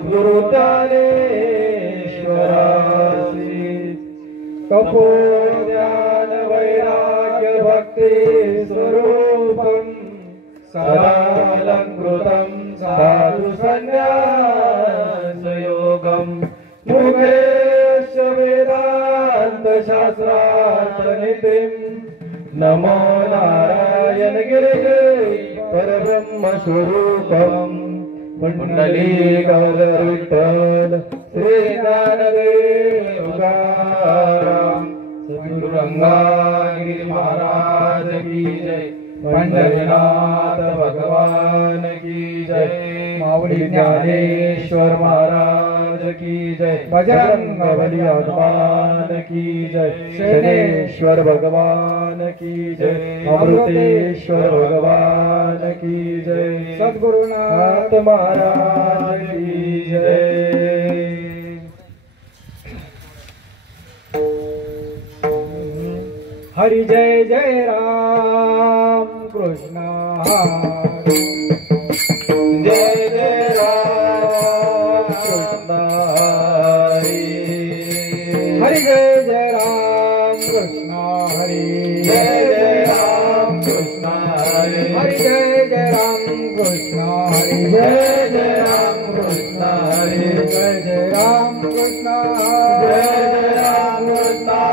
सद्गुरु ज्ञानेश्वरासी कपूर ज्ञान वैराग्य भक्ति स्वरूपम सदालंकृतं साधु संन्यास योगम मुखेश वेदांत शास्त्रार्थ नितिम नमो नारायण गिरिजे परब्रह्म स्वरूपम पुंडलीकावधर विठ्ठल श्री ज्ञानदेव तुकाराम सद्गुरु रंगागिरी महाराज की जय पंढरीनाथ भगवान की जय माऊली ज्ञानेश्वर महाराज की जय बजरंग बली हनुमान की जय शनेश्वर भगवान की जय अमृतेश्वर भगवान की जय सद्गुरुनाथ महाराज की जय। हरि जय जय राम कृष्ण हरि जय जय राम कृष्ण हरि हरि जय जय राम कृष्ण हरि जय जय राम कृष्ण हरि हरि जय जय राम कृष्ण हरि जय जय राम कृष्ण हरि जय जय राम कृष्ण जय जय राम कृष्ण जय जय राम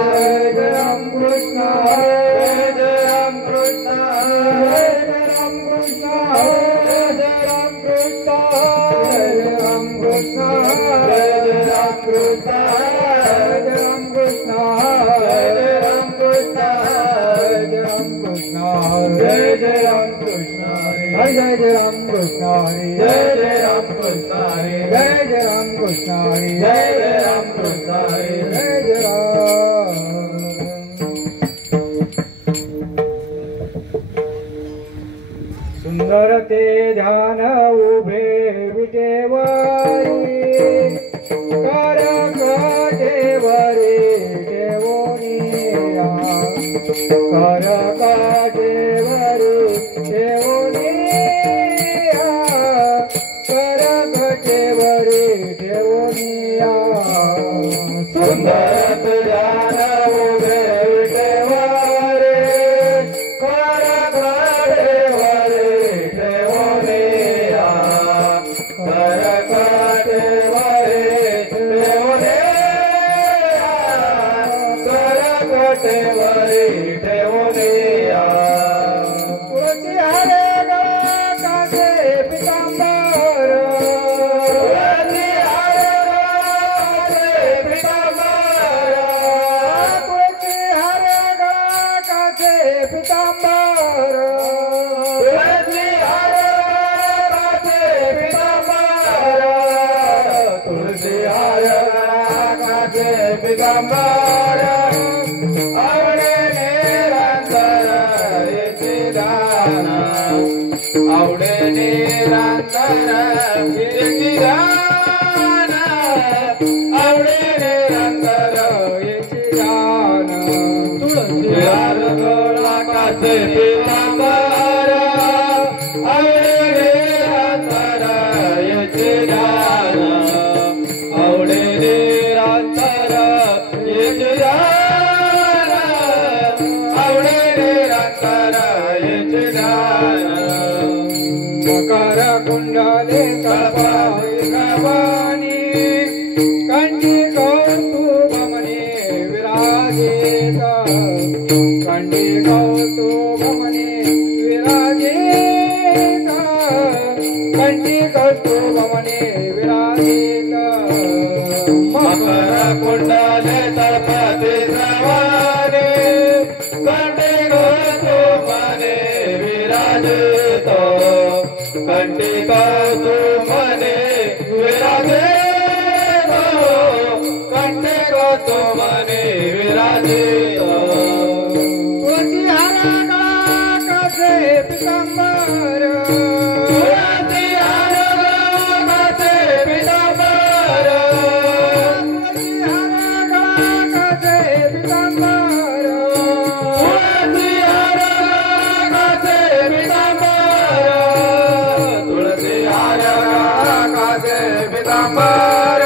कृष्ण जय जय राम कृष्ण जय जय राम कृष्ण जय जय राम कृष्ण जय जय राम कृष्ण जय जय राम कृष्ण जय जय राम कृष्ण जय जय राम कृष्ण जय जय राम कृष्ण जय जय राम कृष्ण हरि जय जय राम कृष्ण हरि जय जय राम कृष्ण हरि जय जय राम कृष्ण हरि जय जय राम कृष्ण हरि जय जय राम। सुंदर ते ध्यान उभे विजेवरी कर काटेवरी देवोनिया कर काटेवरी देवोनिया कर काटेवरी देवोनिया सुंदर ते ध्यान उभे विजेवरी कर काटेवरी तुळसी हरे गळा कासे पितांबर तुळसी हरे गळा कासे पितांबर तुळसी हरे गळा कासे पितांबर तुळसी हरे गळा कासे पितांबर आवडे निरंतर येते दान आवडे निरंतर येते दान आवडे निरंतर येते दान तुळसी हार गळा कासे पितांबर आवडे निरंतर येते दान आवडे निरंतर येते दान मकर कुंडले कल्पवानी कंठी कौतुभमने विराजित कंठी कौतुभमने विराजित कंठी कौतुभमने विराजित मकर कुंडले तळपते सवारे कंठी कौतुभमने विराजित कंठी कौतुभमने विराजित कंठी कौतुभमने विराजित तुळसी हारा गळा कासे पितांबर तुळसी हारा गळा कासे पितांबर तुळसी हारा गळा कासे पितांबर तुळसी हारा गळा कासे पितांबर तुळसी हारा गळा कासे पितांबर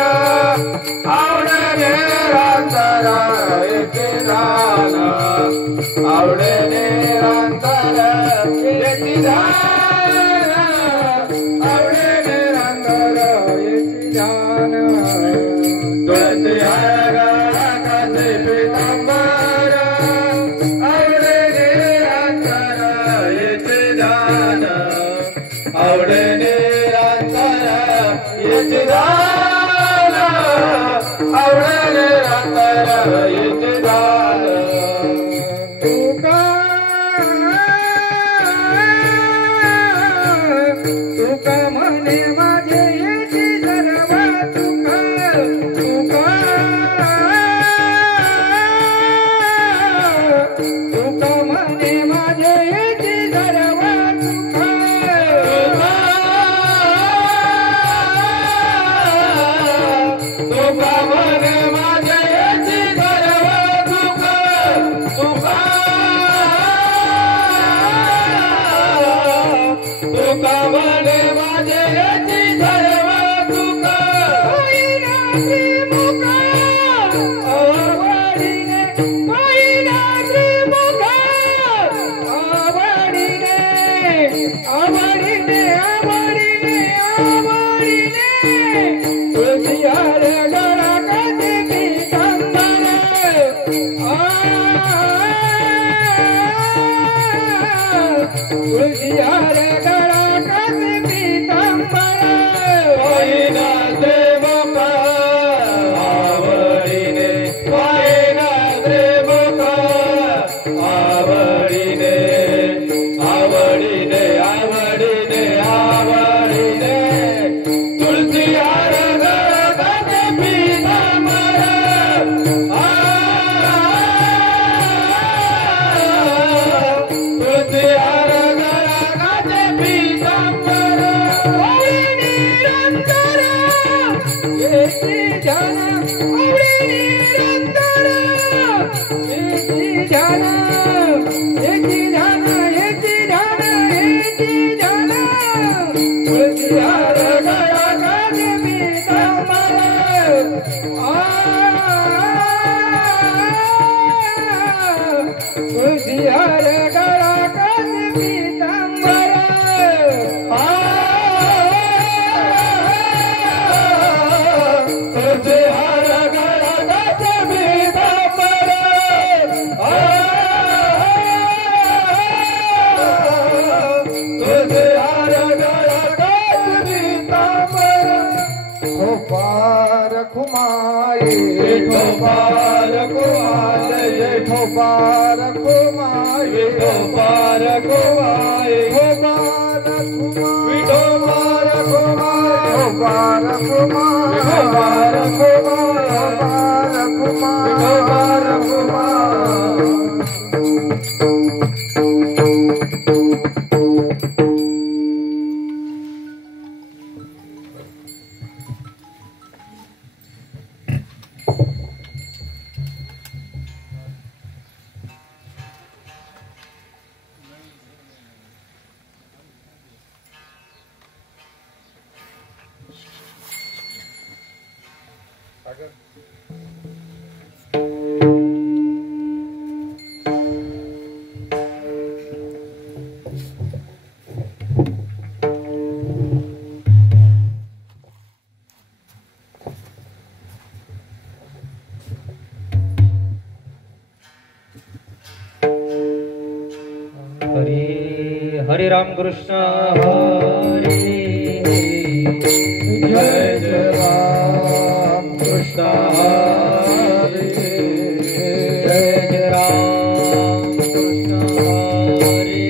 आवडे निरंतर येथे दान आवडे निरंतर येथे दान आवडे निरंतर येथे दान तुळसी हरगाचे पितांबर आवडे निरंतर येथे दान आवडे निरंतर येथे दान आवडे निरंतर येथे दान तुका म्हणे माझे येथे सर्व तुका तुका म्हणे माझे येथे सर्व तुका म्हणे माझे येथे सर्व तुका तुका तुका म्हणे माझे येथे सर्व तुका होईना श्रीमुख आवडीने होईना श्रीमुख आवडीने आवडीने आवडीने आवडीने तुळशी हर गळाकाचे पितांबर तुळशी हर गळाकाचे पितांबर होईना श्रीमुख आवडीने होईना श्रीमुख आवडीने आवडीने आवडीने आवडीने तुळशी हर गळाकाचे पितांबर तुळशी हर गळाकाचे पितांबर होई निरंतर येथे ध्यान होई निरंतर येथे ध्यान येथे ध्यान येथे ध्यान येथे ध्यान तुळशी हर गळाकाचे पितांबर तुळशी हर गळाकाचे पितांबर तुळशी हर गळाकाचे पितांबर तुळशी हर गळाकाचे पितांबर ठोपार कुमाई ठोपार कुमाई ठोपार कुमाई ठोपार कुमाई ठोपार कुमाई ठोपार कुमाई ठोपार कुमाई ठोपार कुमाई ठोपार कुमाई हरे राम कृष्ण हरे जय जय राम कृष्ण हरे जय जय राम कृष्ण हरे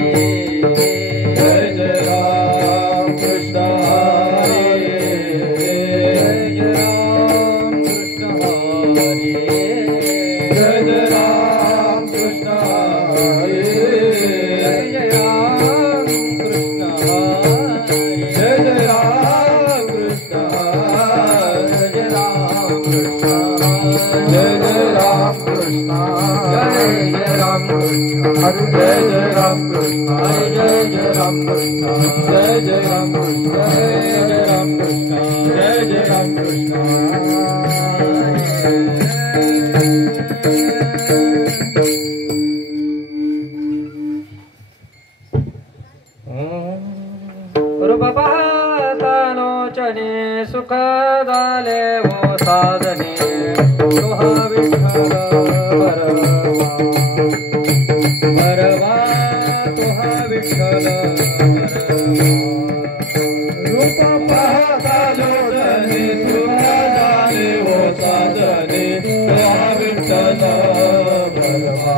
जय जय राम कृष्ण हरे जय जय राम कृष्ण हरे जय जय राम कृष्ण हरे जय जय राम कृष्ण जय जय राम कृष्ण हरे जय जय राम कृष्ण हरे जय जय राम कृष्ण जय जय राम कृष्ण जय जय राम कृष्ण जय जय राम वचने सुख झाले हो साधने तुहा विठ्ठल बरवा तुहा विठ्ठल रूप पाहता लोचने सुख झाले हो साधने तुहा विठ्ठल बरवा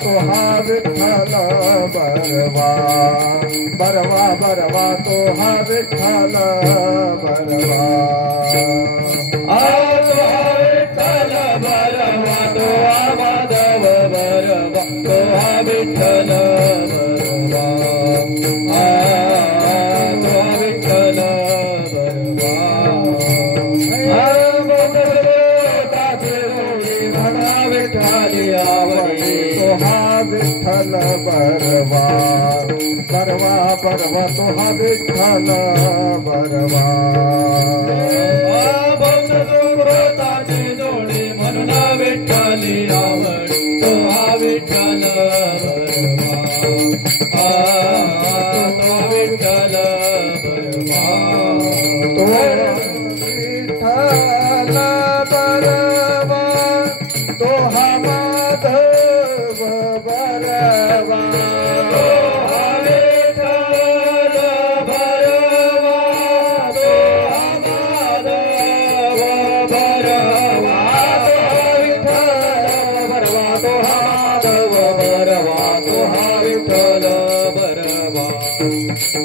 तुहा विठ्ठल बरवा बरवा बरवा तोहा विठ्ठल बरवा विठ्ठल बरवा तोहा माधव बरवा तोहा विठ्ठल बरवा तोहा विठ्ठल बरवा विठ्ठली आवडी तोहा विठ्ठल बरवा बरवा बरवा तोहा विठ्ठल बरवा सुकृताची जोडी म्हणून विठ्ठली आवड तोहा विठ्ठल बरवा तोहा विठ्ठल बरवा तोहा विठ्ठल बरवा तोहा माधव बरवा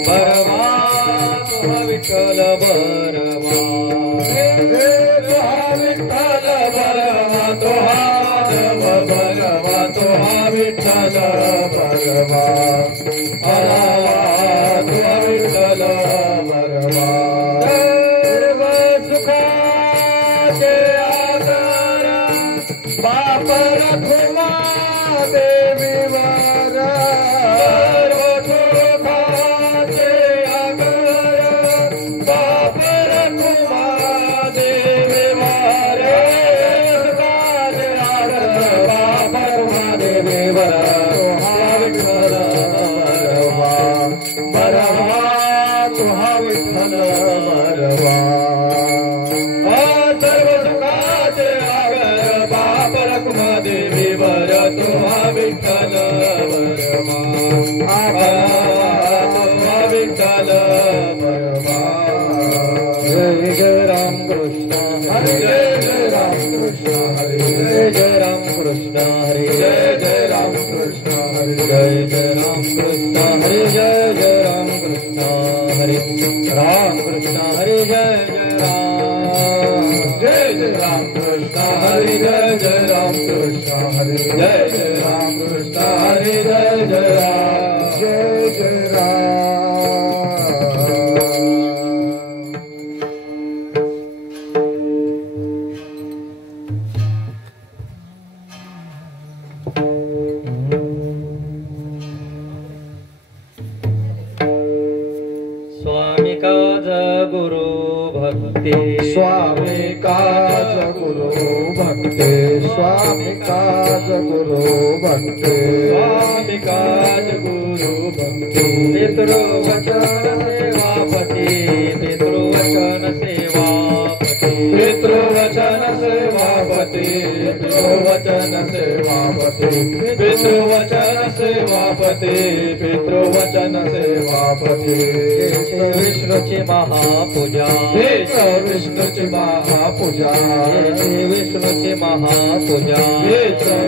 बरवा तुहा विठ्ठल बरवा तुहा विठ्ठल बरवा तुहा बरवा तुहा विठ्ठल बरवा तुहा विठ्ठल बरवा सर्व सुखाचे आधार बाप रखुमा देवी वर विठ्ठल बरवा जय जय राम कृष्ण हरे जय जय राम कृष्ण हरे जय जय राम कृष्ण हरे जय जय राम कृष्ण हरे जय जय राम कृष्ण हरे जय जय राम कृष्ण हरे राम कृष्ण हरे जय जय राम कृष्ण हरे जय जय राम कृष्ण हरे जय जय राम कृष्ण हरे जय जय राम जय जय राम स्वामी काज गुरु भक्ती स्वामी काज गुरु भक्ती स्वामी काज गुरु भक्ती स्वामी काज गुरु भक्ती पितृवचन सेवापती पितृवचन सेवापती पितृवचन सेवापती पितृवचन सेवापती पितृवचन सेवापती पितृवचन सेवापती विष्णूची महापूजा विष्णूची महापूजा विष्णूची महापूजा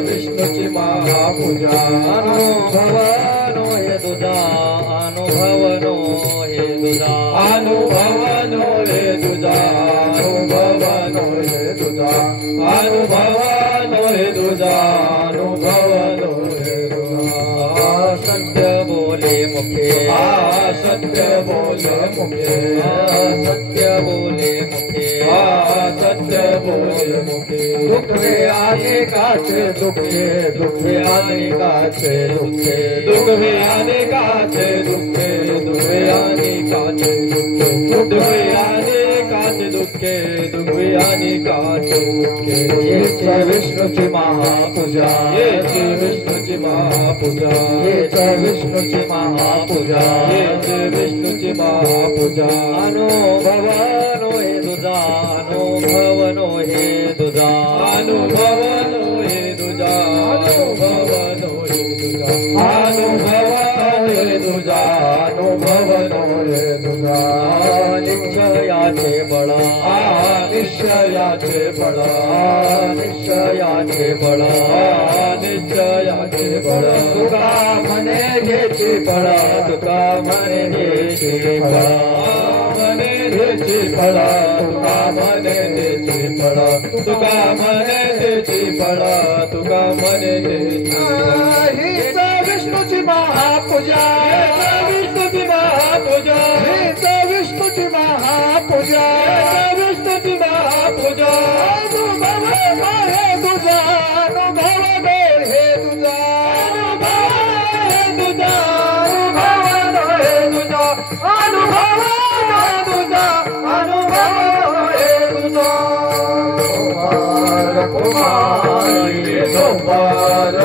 विष्णूची महापूजा अनुभवनो हे तुझा अनुभवनो हे तुझा अनुभवनो हे तुझा अनुभवनो हे तुझा अनुभवनो हे तुझा अनुभवनो हे तुझा सत्य बोले मुखे सत्य बोले मुखे सत्य बोले मुखे सत्य बोले मुखे दुखे अनेकाचे दुखे दुखे अनेकाचे दुखे दुखे अनेकाचे दुखे दुखे अनेकाचे दुखे दुखे अनेकाचे दुखे दुखे अनेकाचे दुखे येथे विष्णूची महापूजा येथे विष्णूची महापूजा येथे विष्णूची महापूजा येथे विष्णूची महापूजा अनुभवनो हे तुझा अनुभवनो हे तुझा अनुभवनो हे तुझा अनुभवनो हे तुझा अनुभवनो हे तुझा अनुभवनो हे तुझा निश्चयाचे बळ निश्चयाचे बळ निश्चयाचे बळ निश्चयाचे बळ तुका म्हणे घ्यायची फळ तुका म्हणे घ्यायची फळ म्हणे घ्यायची फळ तुका म्हणे द्यायची फळ तुका म्हणे द्यायची फळ तुका म्हणे द्यायची हीच विष्णूची महापूजा विष्णूची महापूजा हीच विष्णूची महापूजा विष्णूची महापूजा अनुभव हे तुझा अनुभव हे तुझा अनुभव हे तुझा अनुभव तुझा अनुभव हे तुझा गोपाल कुमारी गोपाल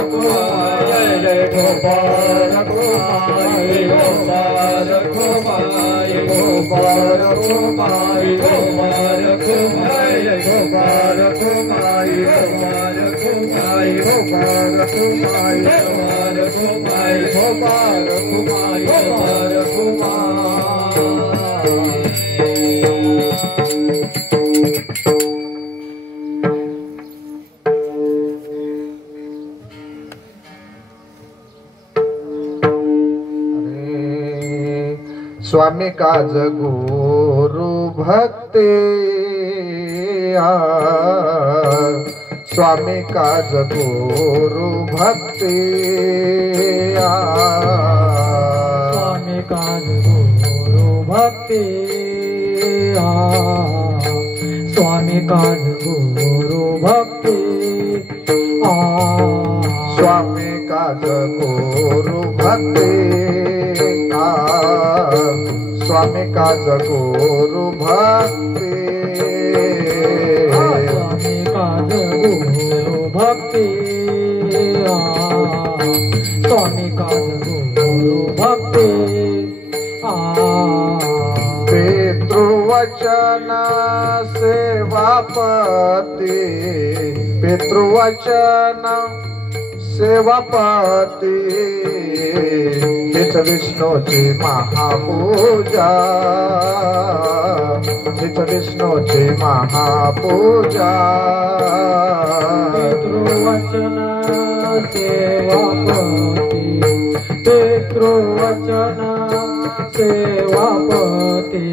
कुमारी गोपाल कुमारी गोपाल कुमारी गोपाल कुमारी गोपाल कुमारी गोपाल कुमारी गोपाल कुमारी गोपाल कुमारी गोपाल कुमारी गोपाल स्वामी काज गुरु भक्ते स्वामी काज गुरु भक्ते स्वामी काज गुरु भक्ति स्वामी काज गुरु भक्ति स्वामी काज गुरु भक्ते स्वामी काज गुरु भक्ते स्वामी काज गुरु भक्ति स्वामी काज गुरु भक्ति पितृवचन सेवापती पितृवचन सेवापती हिच विष्णूची महापूजा हिच विष्णूची महापूजा पितृवचन सेवापती पितृवचन सेवापती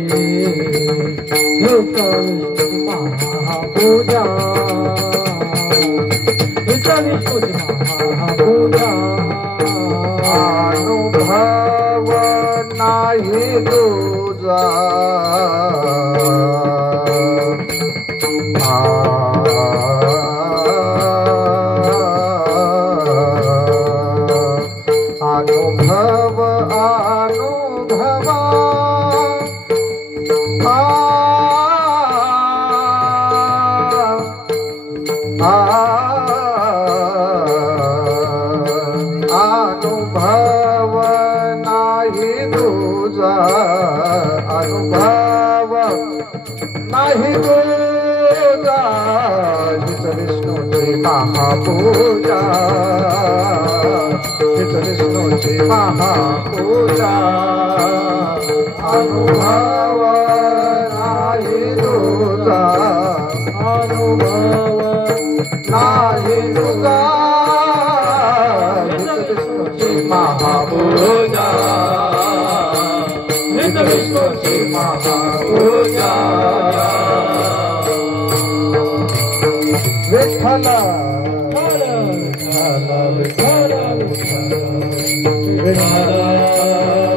हिच विष्णूची महापूजा हिच विष्णूची महापूजा अनुभव नाही तुझा अनुभव अनुभवा अनुभव नाही तुझा अनुभव नाही तुझा हिच विष्णूची महापूजा हिच विष्णूची महापूजा अनुभव नाही तुझा अनुभव नाही तुझा महापूजा हिच विष्णूची महापूजा विठ्ठल विठ्ठल विठ्ठल विठ्ठल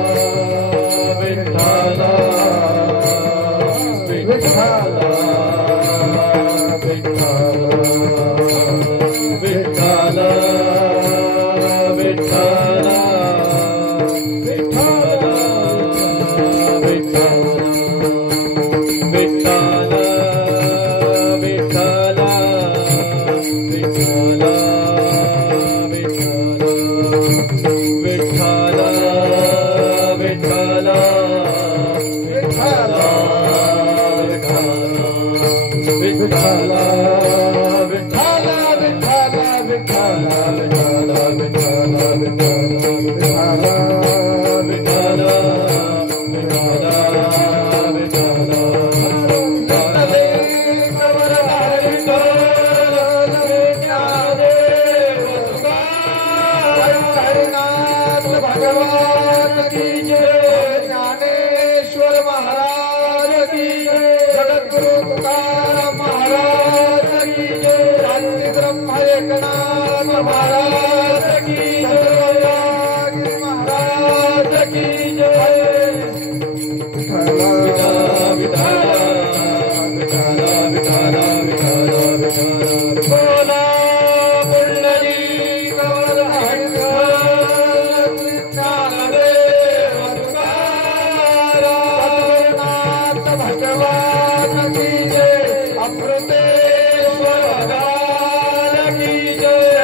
महाराज की जय महाराज की जय बोला पुंडली भगवान की जय अमृतेश्वर भगवान की जय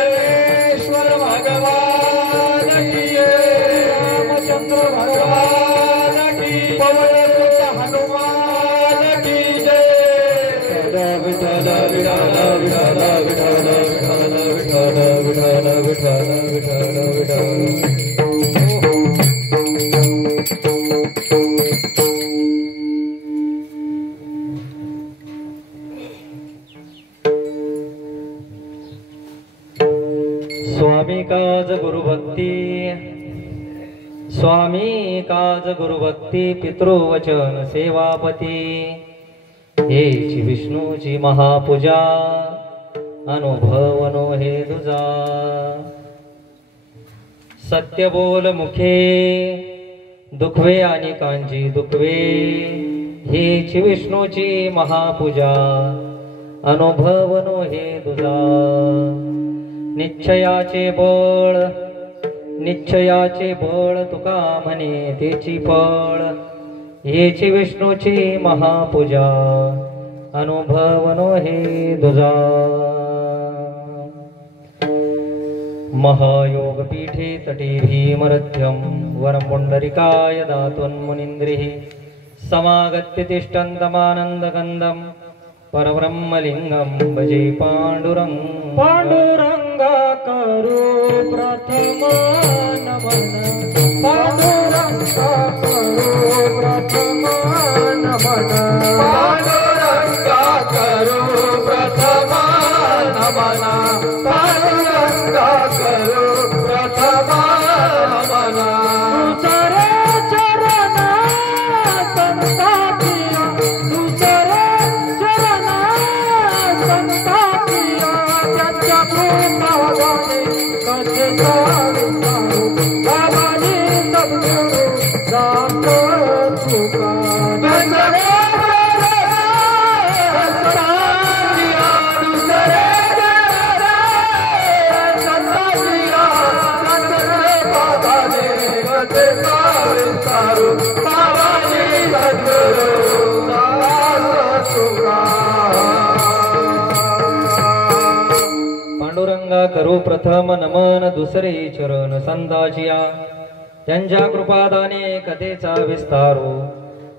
भगवान की जय रामचंद्र भगवान की पवनसुत हनुमान की जय विठ्ठल विठ्ठल विठ्ठल विठ्ठल विठ्ठल विठ्ठल विठ्ठल विठ्ठल विठ्ठल स्वामी काज गुरुभक्ती स्वामी काज गुरुभक्ती पितृवचन सेवापती हेची विष्णूची महापूजा अनुभवनो हे तुझा सत्य बोल मुखे दुखवे आणि कांची दुखवे हेची विष्णूची महापूजा अनुभवनो हे तुझा निश्चयाचे बळ तुका म्हणे तेची फळ हेची विष्णूची महापूजा अनुभवनो हे तुझा महायोग पीठे तटे भीमरथ्यम वरं पुंडरिकाय दातुन्मुनीन्द्रिः समागत्य तिष्ठन्तमानन्दकन्दं परब्रह्मलिंगं भजे पांडुरंगा करो प्रथम नमन पांडुरंगा करो प्रथम नमन पांडुरंगा करो प्रथम नमन पांडुरंगा करो प्रथम नमन दुसरे चरण संता प्रिया दुसरे चरण संता प्रिया त्याच्या प्रेमाने कसे चालू बाबाजी सद्गुरु राम तुका पांडुरंगा करू प्रथम नमन दुसरे चरण संताचिया त्यांच्या कृपादाने कथेचा विस्तारो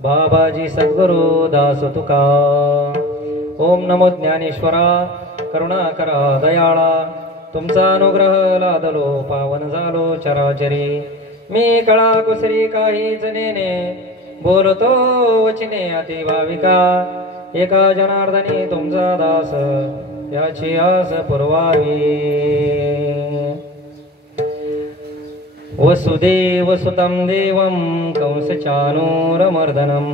बाबाजी सद्गुरु दास तुका ओम नमो ज्ञानेश्वरा करुणाकरा दयाळा तुमचा अनुग्रह लादलो पावन झालो चराचरी मी कळा कुसरी काही जनेने बोलतो वचने अति भाविका एका जनार्दनी तुमचा दास याची आस पुरवावी वसुदेवसुतं देवं कंसचाणूरमर्दनं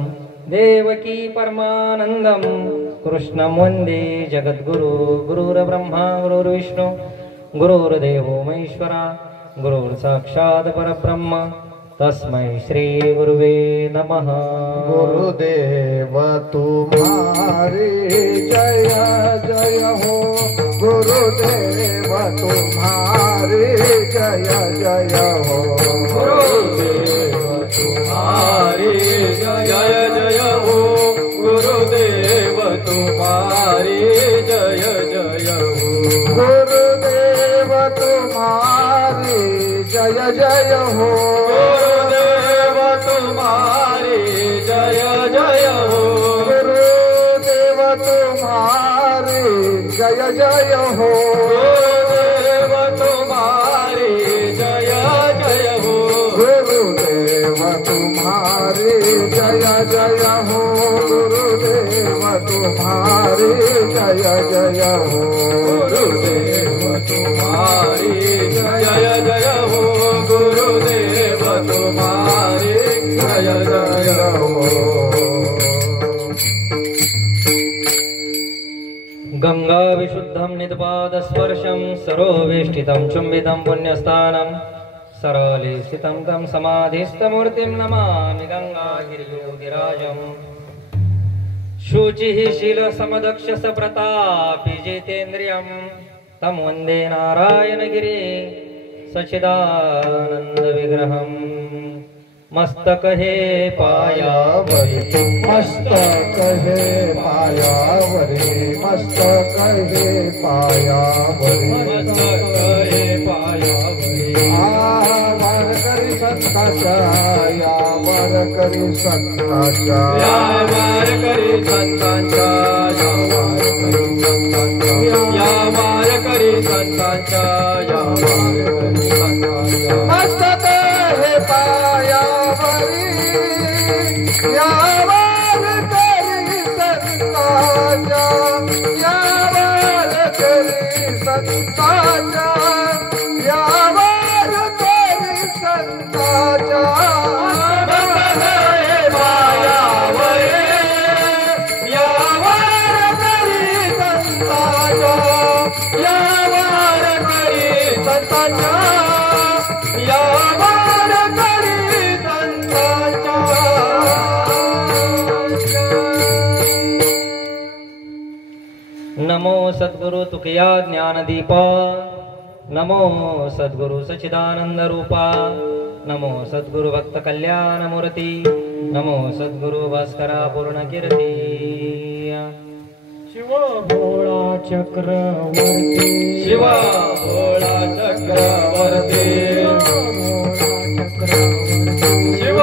देवकी परमानन्दं कृष्णं वन्दे जगद्गुरु गुरुर्ब्रह्मा गुरुर्विष्णु गुरुर्देवो महेश्वरा गुरुर्साक्षात् परब्रह्म तस्मै श्री गुरुवे नमः गुरुदेव तुम्हारी जय जय हो गुरुदेव तुम्हारी जय जय हो गुरुदेव तुम्हारी जय जय हो गुरुदेव तुम्हारी जय जय हो गुरुदेव तुम्हारी जय जय हो गुरुदेव तुम्हारी जय जय हो गुरुदेव तुम्हारी जय जय हो गुरुदेव तुम्हारी जय जय हो गुरुदेव तुम्हारी जय जय हो गुरुदेव तुम्हारी जय जय हो गुरुदेव तुम्हारी जय जय हो गुरुदेव तुम्हारी जय जय हो गंगा शुद्धा विशुद्धं नित्पादस्पर्शं सरोवेष्टितं चुम्बितं पुण्यस्थानं सराले स्थितं तं समाधिस्थमूर्तिं नमामि गंगागिरियोगिराजम् शुचिः शीलसमदक्ष सप्रतापि जितेन्द्रियं तं वन्दे नारायणगिरि सच्चिदानन्दविग्रहम् मस्तक हे पायावरी मस्तक हे पायावरी मस्तक हे पायावरी मस्तक हे पायावरी यावर करी संताच्या यावर करी संताच्या यावर करी संतांच्या यावर करी संतांच्या यावर करी संतांच्या मस्तक हे पायावरी यावर करी संताच्या यावर करी संताच्या यावर करी संताच्या मस्तक हे पायावरी यावर करी संतांच्या यावर करी संतांच्या यावर करी संतांच्या नमो सद्गुरु तुकया ज्ञानदीपा नमो सद्गुरु सच्चिदानंद रूपा नमो सद्गुरु भक्त कल्याण मूर्ती नमो सद्गुरु भास्करा पूर्ण कीर्ती शिव भोळा चक्रवर्ती शिव भोळा चक्रवर्ती शिव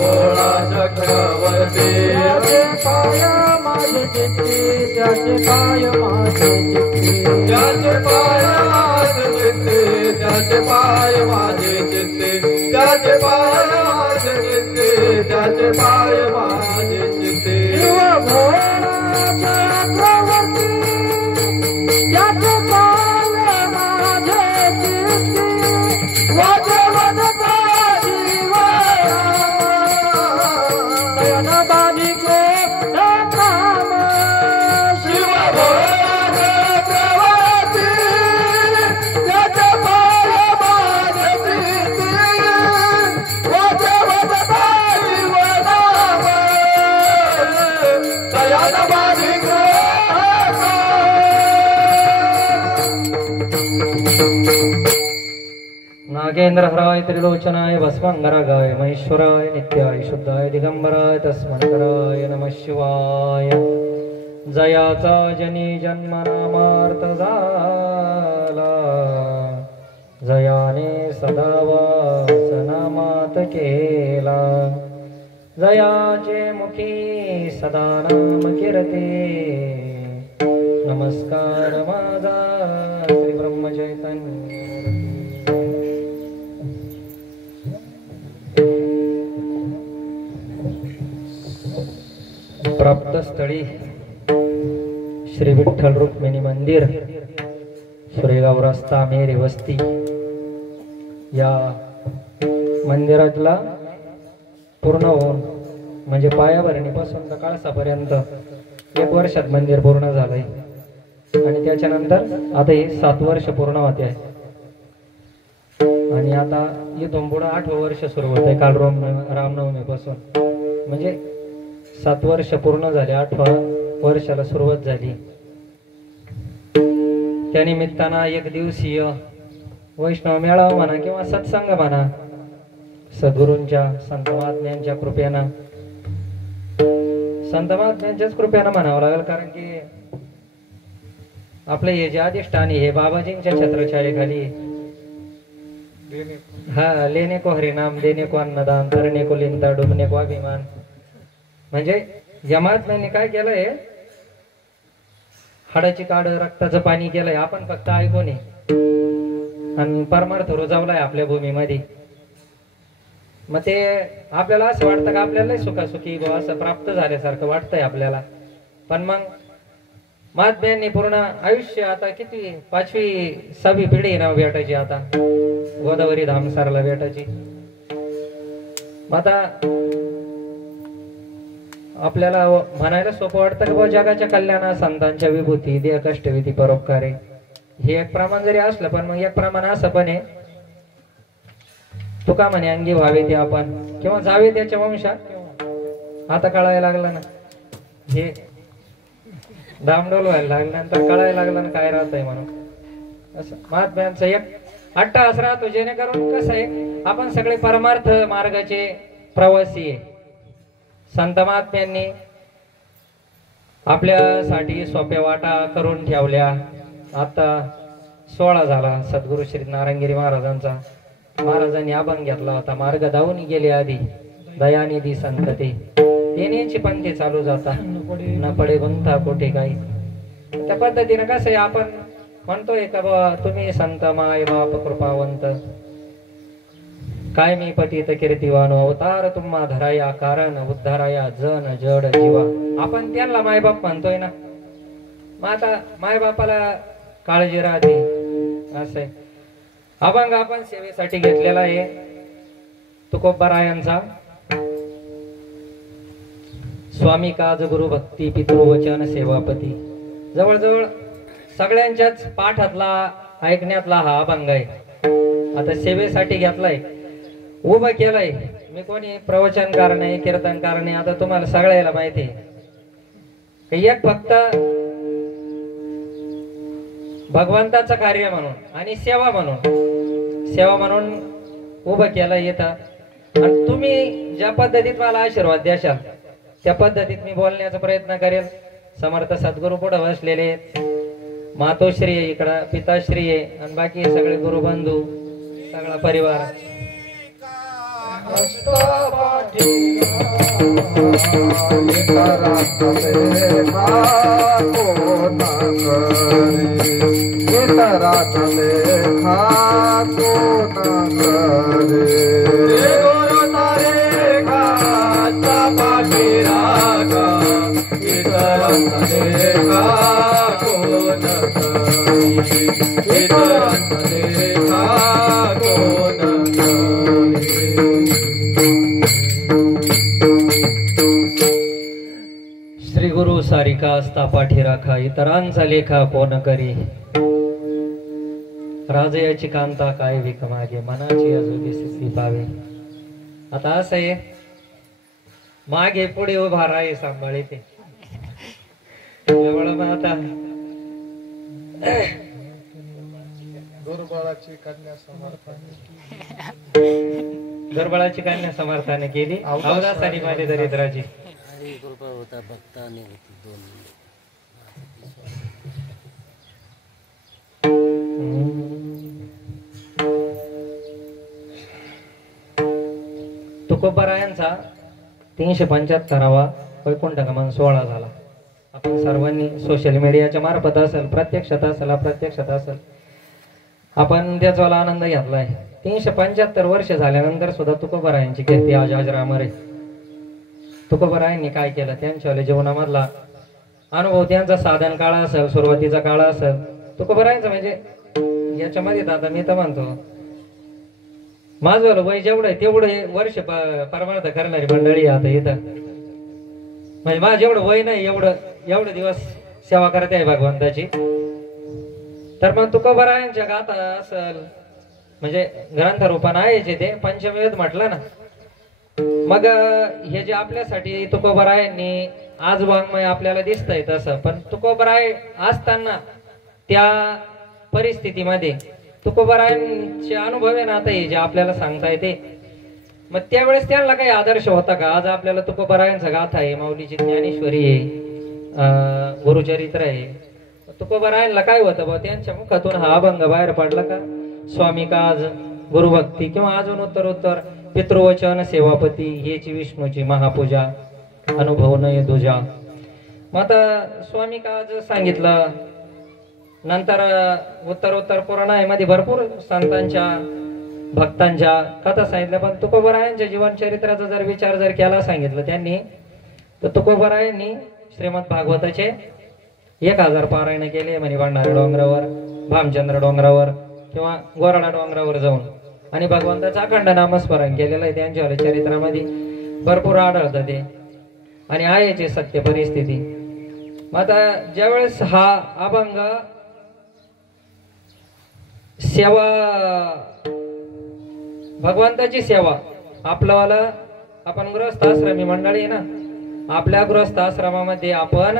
भोळा चक्रवर्ती पाया माझे चित्ती त्याचे पाय माझे चित्ती त्याचे पाय माझे चित्ते त्याचे पाय माझे चित्ते त्याचे पाय माझे चित्ते त्याचे पाय माझे चित्ते शिव भोळा चक्रवर्ती त्याचे पाय माझे चित्ती वाजवता जीवना नयन बाजी को नाम शिव भोळा चक्रवर्ती त्याचे पाय माझे चित्ते वाजवता जीवनाम दयान बाजी नागेंद्रहराय त्रिलोचनाय भस्मंगरागाय महेश्वराय नित्याय शुद्धाय दिगंबराय तस्मंकराय नमः शिवाय जयाचा जनी जन्मनामार्थ झाला जयाने सदा वासनामात केला जयाचे मुखी सदा नाम कीर्ती नमस्कार माझा श्री ब्रह्मचैतन्य प्राप्त स्थळी श्री विठ्ठल रुक्मिणी मंदिर सुरेगाव रस्ता मेरी वस्ती या मंदिरातला पूर्ण होऊन म्हणजे पायाभरणीपासून तर कळसापर्यंत 1 वर्षात मंदिर पूर्ण झालंय आणि त्याच्यानंतर आता हे 7 वर्ष पूर्ण होते आहे आणि आता इथून पुढे 8वं वर्ष सुरू होत आहे काल रामनवमी पासून म्हणजे 7 वर्ष पूर्ण झाले 8व्या वर्षाला सुरुवात झाली त्या निमित्तानं 1 दिवसीय वैष्णव मेळावा म्हणा किंवा सत्संग म्हणा सद्गुरूंच्या संत महात्म्यांच्या कृपेनं संत महात्म्यांच्याच कृपेनं म्हणावं लागेल कारण की आपले हे जे अधिष्ठान हे बाबाजींच्या छत्रछायेखाली हा लेने को हरिनाम देने को अन्नदान करणे को लिंदा डुबणे को अभिमान म्हणजे या महात्म्यांनी काय केलंय हाडाची काढ रक्ताचं पाणी केलंय आपण फक्त ऐकून आणि परमार्थ रुजवलाय आपल्या भूमीमध्ये मग ते आपल्याला असं वाटतं का आपल्याला सुखासुखी असं प्राप्त झाल्यासारखं वाटतंय आपल्याला पण मग महात्म्यांनी पूर्ण आयुष्य आता किती 5वी 6वी पिढी नाव भेटायची आता गोदावरी धामसारला भेटायची आता आपल्याला म्हणायला सोपं वाटतं की बाबा जगाच्या कल्याणा संतांच्या विभूती देह कष्टविधी परोपकारे हे एक प्रमाण जरी असलं पण मग एक प्रमाण असं पण आहे तुका म्हणे अंगी व्हावे ते आपण किंवा जावे त्याच्या वंशात आता कळायला लागलं ना हे दामडोल व्हायला लागल्यानंतर कळायला लागलं ना काय राहतंय म्हणून असं महात्म्यांचं एक अट्टहास राहतो जेणेकरून कसं आहे आपण सगळे परमार्थ मार्गाचे प्रवासी आहे संत महात्म्यांनी आपल्यासाठी सोप्या वाटा करून ठेवल्या आता 16 झाला सद्गुरु श्री नारायणगिरी महाराजांनी अभंग घेतला होता मार्ग धावून गेले आधी दयानिधी संत ते येण्याची पंथी चालू जाता न पडे गुंता कोठे काही त्या पद्धतीने कसं आहे आपण म्हणतोय का बाबा तुम्ही संत माय बाप कृपावंत काय मी पतित कीर्तिवान अवतार तुम्हा धराया कारण उद्धाराया जन जड जीवा आपण त्यांना मायबाप म्हणतोय ना मग आता मायबापाला काळजी राहते असं आहे अभंग आपण सेवेसाठी घेतलेला आहे तुकोबारायांचा स्वामी काज गुरु भक्ती पितृवचन सेवापती जवळजवळ सगळ्यांच्याच पाठातला ऐकण्यातला हा अभंग आहे आता सेवेसाठी घेतलाय उभा केलाय मी कोणी प्रवचनकार नाही कीर्तनकार नाही आता तुम्हाला सगळ्याला माहिती आहे एक फक्त भगवंताचं कार्य म्हणून आणि सेवा म्हणून उभं केलं येतं आणि तुम्ही ज्या पद्धतीत मला आशीर्वाद द्याल त्या पद्धतीत मी बोलण्याचा प्रयत्न करेल समर्थ सद्गुरु पुढे बसलेले मातोश्री आहे इकडं पिताश्री आहे आणि बाकी सगळे गुरुबंधू सगळा परिवार श्री गुरु सारिका असता पाठी राखा इतरांचा लेखा कोण करी राजयाची कांता काय विक मागे मनाची अजून सिद्धी पावे आता असं आहे मागे पुढे उभा राही सांभाळे ते आता दुर्बळाची कन्या समर्थाने केली अवदासानी माझे दरिद्राची कृपा होता भक्ताने होती दोन तुकोबारायांचा 375वा वैकुंठ गमन सोहळा झाला आपण सर्वांनी सोशल मीडियाच्या मार्फत असेल प्रत्यक्षात असेल आपण त्याचा आनंद घेतलाय 375 वर्ष झाल्यानंतर सुद्धा तुकोबारायांची कीर्ती आज अजरामर आहे तुकोबारायांनी काय केलं त्यांच्या जीवनामधला अनुभव त्यांचा साधन काळ असेल सुरुवातीचा काळ असेल तुकोबारायांचं म्हणजे याच्यामध्ये आता मी तर म्हणतो माझं वय जेवढं आहे तेवढं वर्ष परमार्थ करणारी मंडळी आता इथं म्हणजे माझं जेवढं वय नाही एवढं दिवस सेवा करते आहे भगवंताची तर मग तुकोबारायांच्या गाथा असल म्हणजे ग्रंथ रूपान आहे ते पंचमवेद म्हटलं ना मग हे जे आपल्यासाठी तुकोबारायांनी आज वाङ्मय आपल्याला दिसतंय तसं पण तुकोबाराय असताना त्या परिस्थितीमध्ये तुकोबारायांचे अनुभव आहे ना आता हे जे आपल्याला सांगता येते मग त्यावेळेस त्यांना काही आदर्श होता का आज आपल्याला तुकोबारायांचा गाथा आहे माऊलीची ज्ञानेश्वरी आहे गुरुचरित्र आहे तुकोबारायांना काय होतं बा त्यांच्या मुखातून हा अभंग बाहेर पडला का स्वामी काज गुरुभक्ती किंवा अजून उत्तरोत्तर पितृवचन सेवापती हेची विष्णूची महापूजा अनुभव नये दुजा मग आता स्वामी काज सांगितलं नंतर उत्तरोत्तर पुराणामध्ये भरपूर संतांच्या भक्तांच्या कथा सांगितल्या पण तुकोबारायांच्या जीवन चरित्राचा जर विचार जर केला सांगितलं त्यांनी तर तुकोबारायांनी श्रीमद भागवताचे 1000 पारायण केले म्हणे भंडारा डोंगरावर भामचंद्र डोंगरावर किंवा गोराडा डोंगरावर जाऊन आणि भगवंताचं अखंड नामस्मरण केलेलं आहे त्यांच्या चरित्रामध्ये भरपूर आढळतं ते आणि आहेची सत्य परिस्थिती. मग आता ज्यावेळेस हा अभंग सेवा, भगवंताची सेवा, आपल्याला आपण गृहस्थ आश्रमी मंडळी आहे ना, आपल्या गृहस्थ आश्रमामध्ये आपण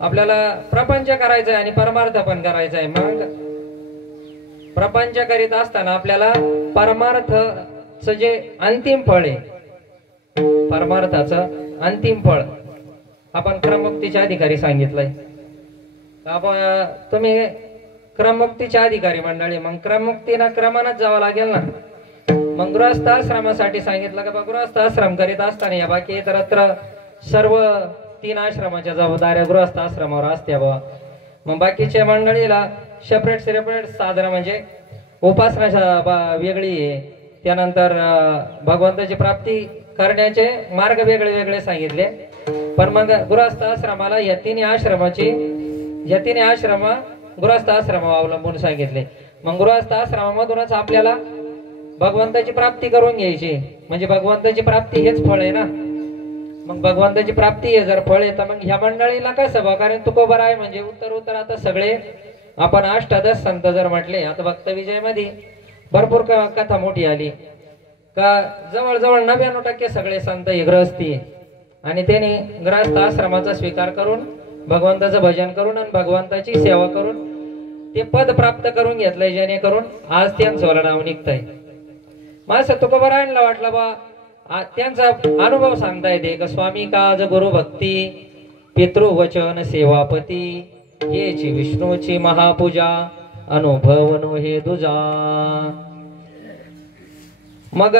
आपल्याला प्रपंच करायचा आहे आणि परमार्थ पण करायचा आहे. मग प्रपंच करीत असताना आपल्याला परमार्थचं जे अंतिम फळ आहे, परमार्थाचं अंतिम फळ आपण क्रममुक्तीच्या अधिकारी सांगितलंय. आपण तुम्ही क्रममुक्तीच्या अधिकारी मंडळी, मग क्रममुक्तीना क्रमानच जावं लागेल ना. मग गृहस्थ आश्रमासाठी सांगितलं का गृहस्थ आश्रम करीत असताना या बाकी इतरत्र सर्व 3 आश्रमाच्या जबाबदाऱ्या गृहस्थ आश्रमावर असत्या बा. मग बाकीच्या मंडळीला सेपरेट साधन म्हणजे उपासना वेगळी आहे, त्यानंतर भगवंताची प्राप्ती करण्याचे मार्ग वेगळे वेगळे सांगितले. पण मग गृहस्थ आश्रमाला या 3 आश्रम गृहस्थ आश्रमावर अवलंबून सांगितले. मग गृहस्थ आश्रमामधूनच आपल्याला भगवंताची प्राप्ती करून घ्यायची, म्हणजे भगवंताची प्राप्ती हेच फळ आहे ना. मग भगवंताची प्राप्ती हे जर फळ आहे तर मग ह्या मंडळीला कसं बा, कारण तुकोबा आहे म्हणजे उत्तर आता सगळे आपण अष्टादश संत जर म्हटले, आता भक्त विजय मध्ये भरपूर कथा मोठी आली का जवळजवळ 99% सगळे संत हे गृहस्थी आणि त्यांनी गृहस्थ आश्रमाचा स्वीकार करून भगवंताचं भजन करून आणि भगवंताची सेवा करून ते पद प्राप्त करून घेतलंय, जेणेकरून आज त्यांचं नाव निघतंय. माझं तुकोबारायणला वाटलं बा त्यांचा अनुभव सांगता येते का स्वामी काज गुरु भक्ती पितृवचन सेवापती हेची विष्णूची महापूजा अनुभवनो हे दुजा. मग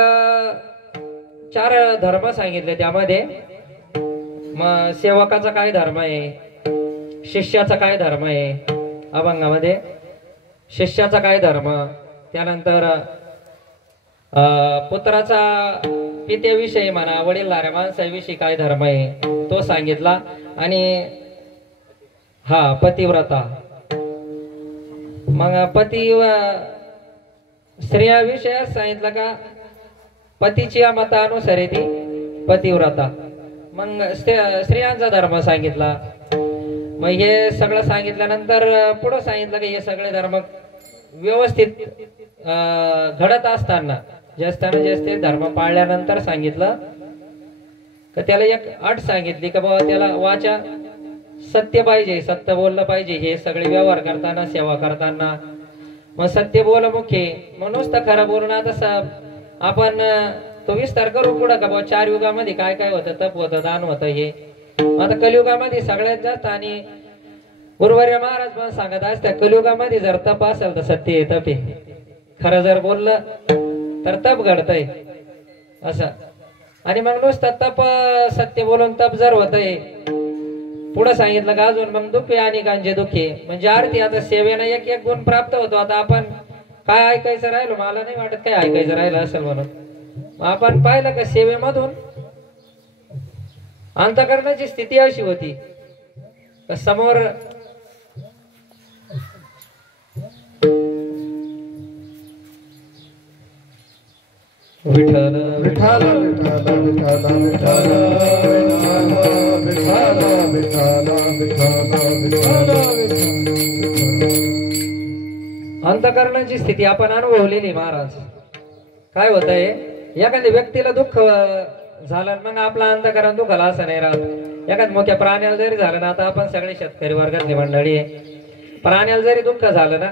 4 धर्म सांगितले त्यामध्ये. मग सेवकाचा काय धर्म आहे, शिष्याचा काय धर्म आहे अभंगामध्ये, शिष्याचा काय धर्म, त्यानंतर पुत्राचा पित्याविषयी म्हणा वडीलधाऱ्या माणसाविषयी काय धर्म आहे तो सांगितला. आणि पतिव्रता, मग स्त्रियाविषयी सांगितलं का पतीच्या मतानुसार ती पतिव्रता. मग स्त्रियांचा धर्म सांगितला. मग हे सगळं सांगितल्यानंतर पुढे सांगितलं की हे सगळे धर्म व्यवस्थित घडत असताना जास्त धर्म पाळल्यानंतर सांगितलं का त्याला एक अट सांगितली का बाबा त्याला वाचा सत्य पाहिजे, सत्य बोललं पाहिजे हे सगळे व्यवहार करताना सेवा करताना. मग सत्य बोल मुख्य, म्हणूनच तर खरं बोलणं. आता आपण तो विस्तार करू पुढं का बाबा 4 युगामध्ये काय काय होतं, तप होतं, दान होतं. हे आता कलियुगामध्ये सगळ्यात जास्त आणि गुरुवर्य महाराज पण सांगत असत्या कलियुगामध्ये जर तप असेल तर सत्य आहे, तप आहे. खरं जर बोललं तर तप घडतंय असं. आणि मग नुसतं तप सत्य बोलून तप जर होतंय पुढे सांगितलं का अजून मग दुःख आणि कांचे दुःखे म्हणजे आरती. आता सेवेनं एक एक गुण प्राप्त होतो. आता आपण काय ऐकायचं राहिलो, मला नाही वाटत काय ऐकायचं राहिलं असेल म्हणून. आपण पाहिलं का सेवेमधून अंतःकरणाची स्थिती अशी होती समोर विठ्ठल विठ्ठल विठ्ठल विठ्ठल विठ्ठल अंतःकरणाची स्थिती आपण अनुभवलेली महाराज. काय होतंय एखाद्या व्यक्तीला दुःख झालं मग आपला अंतःकरण दुखाला असं नाही राहत. एखाद्या मोठ्या प्राण्याला जरी झालं ना, आता आपण सगळे शेतकरी वर्गातली मंडळी आहे, प्राण्याला जरी दुःख झालं ना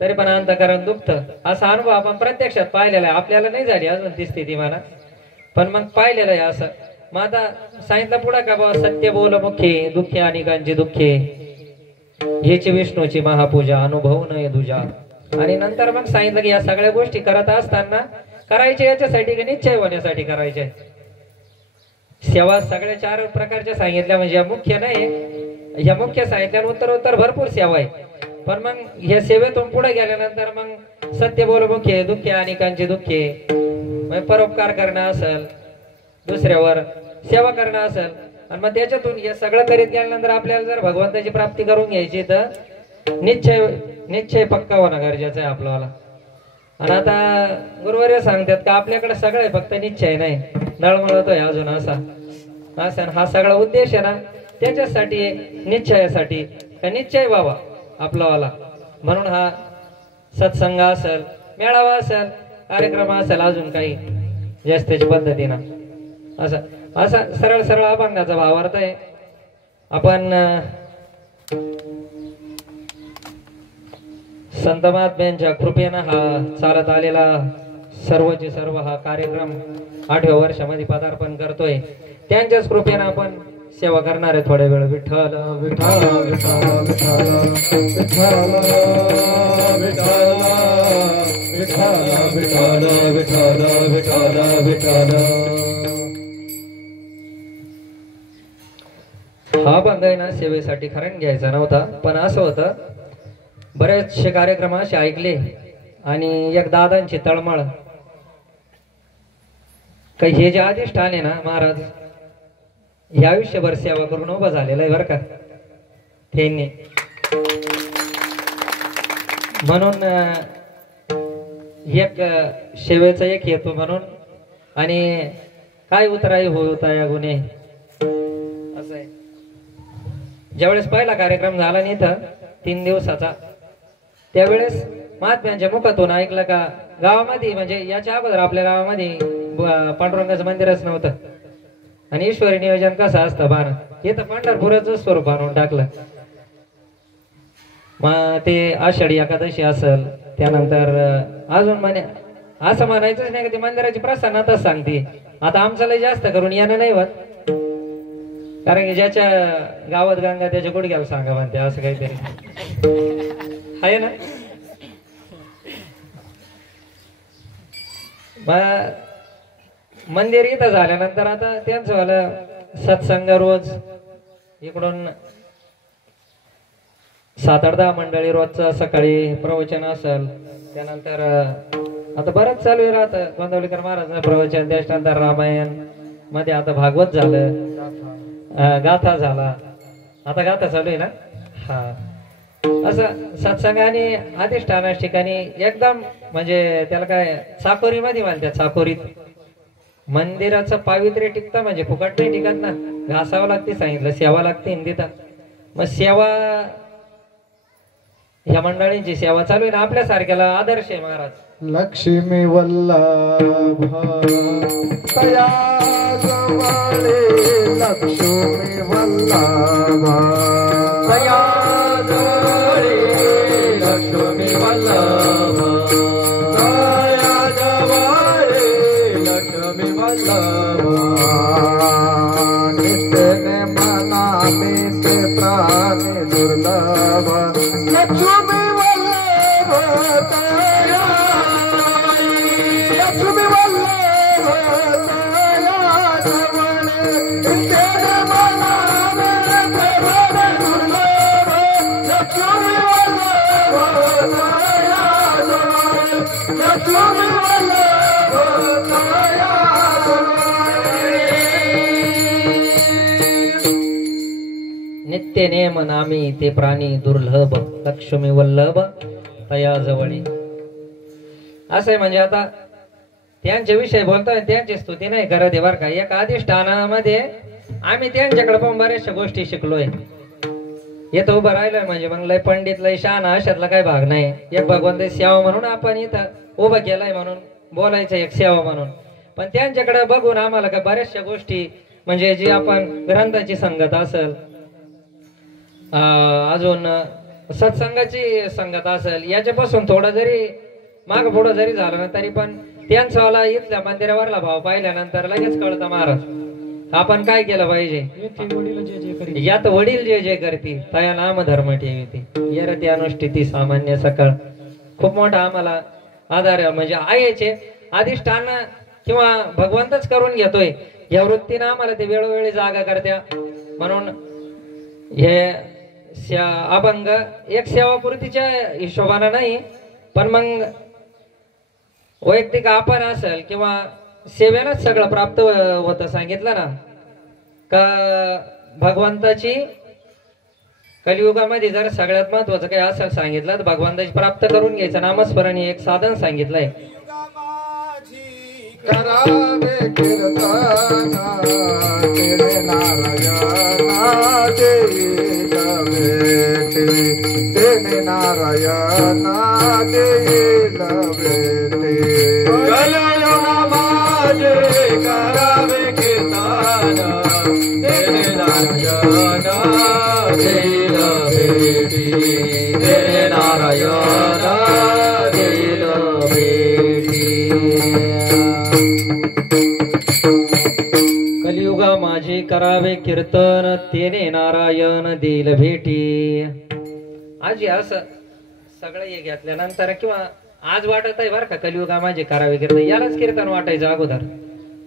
तरी पण अंतःकरण दुखतं. असा अनुभव आपण प्रत्यक्षात पाहिलेला आहे. आपल्याला नाही झाली अजून ती स्थिती म्हणा, पण मग पाहिलेलं आहे असं. मग आता सांगितलं पुढे का बाबा सत्य बोल मुखे दुःखे अनेकांची दुःखे हेची विष्णूची महापूजा अनुभव नये दुजा. आणि नंतर मग सांगितलं की या सगळ्या गोष्टी करत असताना करायचे याच्यासाठी की निश्चय होण्यासाठी करायचे. सेवा सगळ्या 4 प्रकारच्या सांगितल्या म्हणजे या मुख्य नाही, ह्या मुख्य सांगितल्या उत्तर भरपूर सेवा आहे. पण मग ह्या सेवेतून पुढे गेल्यानंतर मग सत्य बोल मुख्य दुःखे अनेकांचे दुःखे परोपकार करणं असेल, दुसऱ्यावर सेवा करणं असेल, आणि मग त्याच्यातून हे सगळं करीत गेल्यानंतर आपल्याला जर भगवंताची प्राप्ती करून घ्यायची तर निश्चय पक्का होणं गरजेचं आहे आपल्याला. आणि आता गुरुवर्य सांगतात का आपल्याकडे सगळं फक्त निश्चय नाही, नळमळतोय अजून असा. असं हा सगळा उद्देश आहे ना त्याच्यासाठी निश्चयासाठी का निश्चय व्हावा आपलावाला म्हणून हा सत्संग असेल मेळावा असेल कार्यक्रम असेल अजून काही जास्तीच्या पद्धतीनं असं असा सरळ सरळ अभंगाचा भावार्थ आहे. आपण संत महात्म्यांच्या कृपेनं हा चालत आलेला सर्वचे सर्व हा कार्यक्रम 8व्या वर्षामध्ये पदार्पण करतोय. त्यांच्याच कृपेनं आपण सेवा करणार आहे थोड्या वेळ. विठ्ठल विठ्ठल विठ्ठल विठ्ठल विठ्ठल विठ्ठल विठ्ठल विठ्ठल. हा बंद आहे ना सेवेसाठी खरं घ्यायचा नव्हता पण असं होतं बरेचसे कार्यक्रम असे ऐकले आणि एक दादांची तळमळ काही हे जे अधिष्ठान आहे ना महाराज हे आयुष्यभर सेवा करून उभं झालेलं आहे बरं का त्यांनी. म्हणून एक सेवेचा एक हेतू म्हणून आणि काय उतराई होता या गुन्हे असं आहे. ज्यावेळेस पहिला कार्यक्रम झाला नाही इथं 3 दिवसाचा त्यावेळेस महात्म्यांच्या मुखातून ऐकलं का गावामध्ये म्हणजे याच्या अगोदर आपल्या गावामध्ये पांडुरंगाचं मंदिरच नव्हतं आणि ईश्वरी नियोजन कसं असतं बाण इथं पंढरपुराचं स्वरूप आणून टाकलं. मग ते आषाढी एकादशी असेल त्यानंतर अजून म्हणे असं म्हणायचंच नाही का ती मंदिराची प्रसन्नताच सांगते. आता आमचं लय जास्त करून येणं नाही होत कारण की ज्याच्या गावात गंगा त्याच्या गुडघ्याला सांगा म्हणते असं काहीतरी आहे ना. मंदिर इथं झाल्यानंतर आता त्यांचं झालं सत्संग रोज इकडून 7-8-10 मंडळी रोजचं सकाळी प्रवचन असेल. त्यानंतर आता बरंच चालू आहे राहतं गोंदवलीकर महाराज प्रवचन त्याच्यानंतर रामायण मध्ये आता भागवत झालं गाथा झाला आता गाथा चालू आहे ना. हा असं सत्संग आणि अधिष्ठाना ठिकाणी एकदम म्हणजे त्याला काय चाकोरीमध्ये म्हणतात चाकोरीत मंदिराचं पावित्र्य टिकतं म्हणजे फुकट नाही टिकत ना घासावं लागते सांगितलं सेवा लागते हिंदीत. मग सेवा ह्या मंडळींची सेवा चालू आहे ना आपल्यासारख्याला आदर्श आहे महाराज. लक्ष्मी वल्लभ तया जवळे लक्ष्मी वल्लभ तया जवळे लक्ष्मी वल्लभ तया जवळे लक्ष्मी वल्लभ नित्यने मना मिते प्राणी दुर्लभ लक्ष्मी वल्लभ तया लक्ष्मी वल्लभ तया जवळे नित्यने मना मिते प्राणी दुर्लभ लक्ष्मी वल्लभ तया जवळे लक्ष्मी वल्लभ तया नित्य नेम नामी ते प्राणी दुर्लभ लक्ष्मी वल्लभ तया जवळी. असं आहे म्हणजे आता त्यांच्या विषयी बोलतोय त्यांची स्तुती नाही करत बर का. एका अधिष्ठानामध्ये आम्ही त्यांच्याकडे पण बऱ्याचशा गोष्टी शिकलोय. इथं उभं राहिलोय म्हणजे मग लय पंडित लय शहाणा अशातला काही भाग नाही. एक भगवंत सेवा म्हणून आपण इथं उभं केलंय म्हणून बोलायचं एक सेवा म्हणून. पण त्यांच्याकडे बघून आम्हाला काय बऱ्याचशा गोष्टी म्हणजे जी आपण ग्रंथाची संगत असेल अजून सत्संगाची संगत असेल याच्यापासून थोडं जरी माग पुढं जरी झालं ना तरी पण त्यांचा इथल्या मंदिरावरला भाव पाहिल्यानंतर लगेच कळतं महाराज आपण काय केलं पाहिजे. यात वडील जे जे करती तया नाम धर्म ठेवती येरती अनुष्ठिती सामान्य सकाळ. खूप मोठा आम्हाला आधार म्हणजे आयचे अधिष्ठान किंवा भगवंतच करून घेतोय या वृत्तीनं आम्हाला ते वेळोवेळी जागा करत्या. म्हणून हे अभंग एक सेवापूर्तीच्या हिशोबाने नाही पण मग वैयक्तिक आपण असेल किंवा सेवेनच सगळं प्राप्त होतं सांगितलं ना का भगवंताची कलियुगामध्ये जर सगळ्यात महत्वाचं काही असं सांगितलं तर भगवंताची प्राप्त करून घ्यायचं नामस्मरण हे एक साधन सांगितलंय. करावे कीर्तन तेरे नारायणा देईल भेटे कलयुग माझे करावे कीर्तन तेरे नारायण देईल भेटी तेरे नारायण देईल भेटी कलियुगा माझे करावे कीर्तन तेने नारायण देईल भेटी. आज असं सगळं हे घेतल्यानंतर किंवा आज वाटत आहे बरं का कलियुगा माझे करावे कीर्तन यालाच कीर्तन वाटायचं अगोदर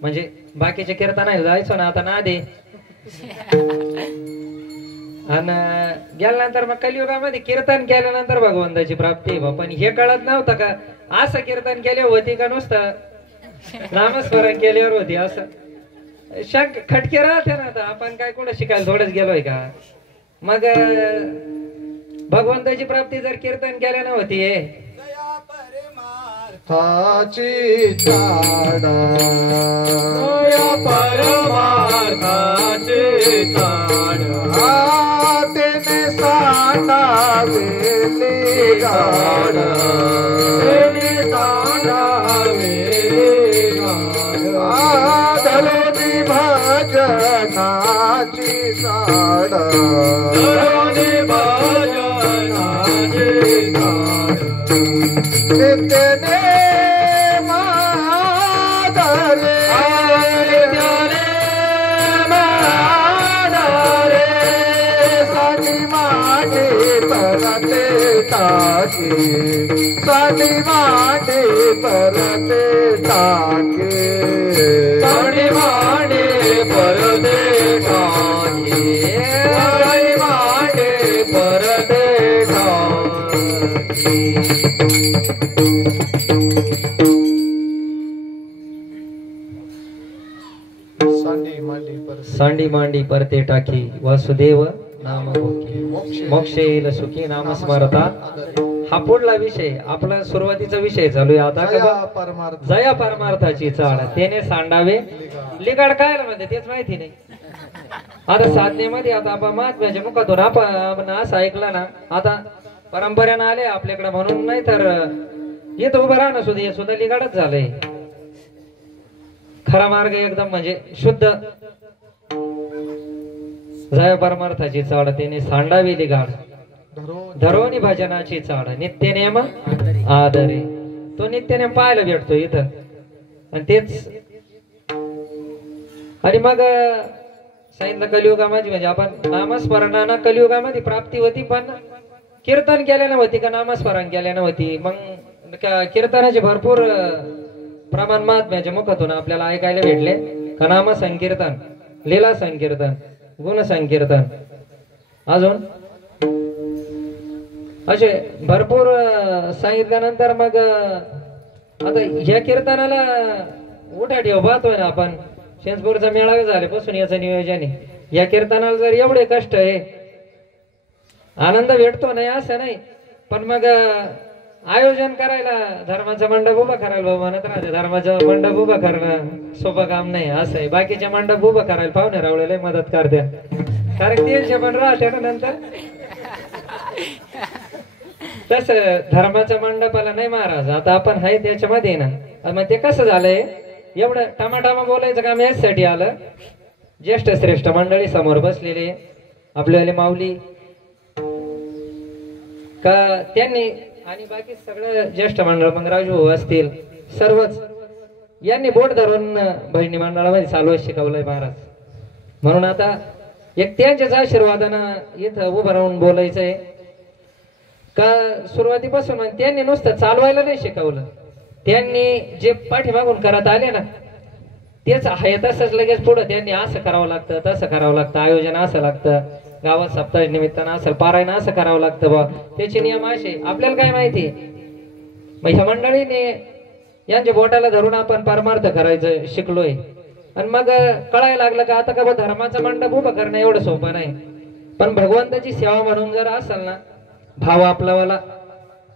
म्हणजे बाकीचे कीर्तन आहे जायचो ना आता ना दे आणि गेल्यानंतर मग कलियुगामध्ये कीर्तन केल्यानंतर भगवंताची प्राप्ती आहे. पण हे कळत नव्हतं का असं कीर्तन केले होती का नुसतं नामस्मरण केल्यावर होती असं शंक खटके राहते ना. आता आपण काय कुठं शिकायला थोडंच गेलोय का. मग भगवंताची प्राप्ती जर कीर्तन केल्यानं होती थाची झाडा परमार्थाचे झाडा तेने सांडावेली गाड धरुणी भजनाची साड तेने माधरे साडी माटे परते टाके साडी माटे परते टाके साडी माटे परते टाके साडी माटे परते टाके. सांडी मांडी परते टाकी वासुदेव नाम मोक्ष येईल सुखी नाम स्मरता. हा पुढला विषय आपला सुरुवातीचा विषय चालू आहे आता का जया परमार्थाची चाळ त्याने सांडावे लिगाड काय म्हणते तेच माहिती नाही. आता साधनेमध्ये आता आपण महात्म्याच्या मुखातून आपण असं ऐकलं ना आता परंपरेनं आले आपल्याकडे म्हणून नाही तर येत उभं राहणं सुद्धा हे सुद्धा लिगाडच झालंय. खरा मार्ग एकदम म्हणजे शुद्ध जय परमार्थाची चाड त्याने सांडावी लिगाड धरोनी भजनाची चाड नित्य नेम आदरे. तो नित्य नेम पाहायला भेटतो इथं आणि तेच. आणि मग सांगितलं कलियुगामध्ये म्हणजे आपण नामस्मरणानं कलियुगामध्ये प्राप्ती होती पण कीर्तन केल्यानं होती का नामस्मरण केल्यानं होती. मग कीर्तनाचे भरपूर प्रमाण महात्म्याच्या मुखातून आपल्याला ऐकायला भेटले का नाम संकीर्तन लीला संकीर्तन गुण संकीर्तन अजून असे भरपूर सांगितल्यानंतर मग आता ह्या कीर्तनाला उठा ठेव पाहतोय ना आपण शेंचपूरचा मेळावे झाल्यापासून याचं नियोजन आहे. या कीर्तनाला जर एवढे कष्ट आहे आनंद भेटतो नाही असं नाही पण मग आयोजन करायला धर्माचा मंडप उभा करायला बाबा म्हणत राहते धर्माचा मंडप उभा करणं सोपं काम नाही असं आहे. बाकीच्या मंडप उभा करायला पाहुणे रावळेला मदत करते कारण ते पण राहते ना नंतर तस धर्माच्या मंडपाला नाही महाराज आता आपण आहे त्याच्यामध्ये ना. मग ते कसं झालंय एवढं टमाटामा बोलायचं काम यासाठी आलं. ज्येष्ठ श्रेष्ठ मंडळी समोर बसलेले आपल्याला माऊली का त्यांनी आणि बाकी सगळं ज्येष्ठ मंडळ मग राजू असतील सर्वच यांनी बोट धरून बहिणी मंडळामध्ये चालू शिकवलंय महाराज. म्हणून आता एक त्यांच्याच आशीर्वादानं इथं उभं राहून बोलायचंय का सुरुवातीपासून त्यांनी नुसतं चालवायला नाही शिकवलं. त्यांनी जे पाठीमागून करत आले ना तेच आहे तसंच लगेच पुढं त्यांनी असं करावं लागतं तसं करावं लागतं आयोजन असं लागतं गावात सप्ताह निमित्तानं असं पारायण असं करावं लागतं बा त्याचे नियम असे आपल्याला काय माहिती. मग ह्या मंडळीने यांच्या बोटाला धरून आपण परमार्थ करायचं शिकलोय आणि मग कळायला लागलं का आता का धर्माचा मंडप उभं करणं एवढं सोपं नाही पण भगवंताची सेवा म्हणून जर असेल ना भाव आपलावाला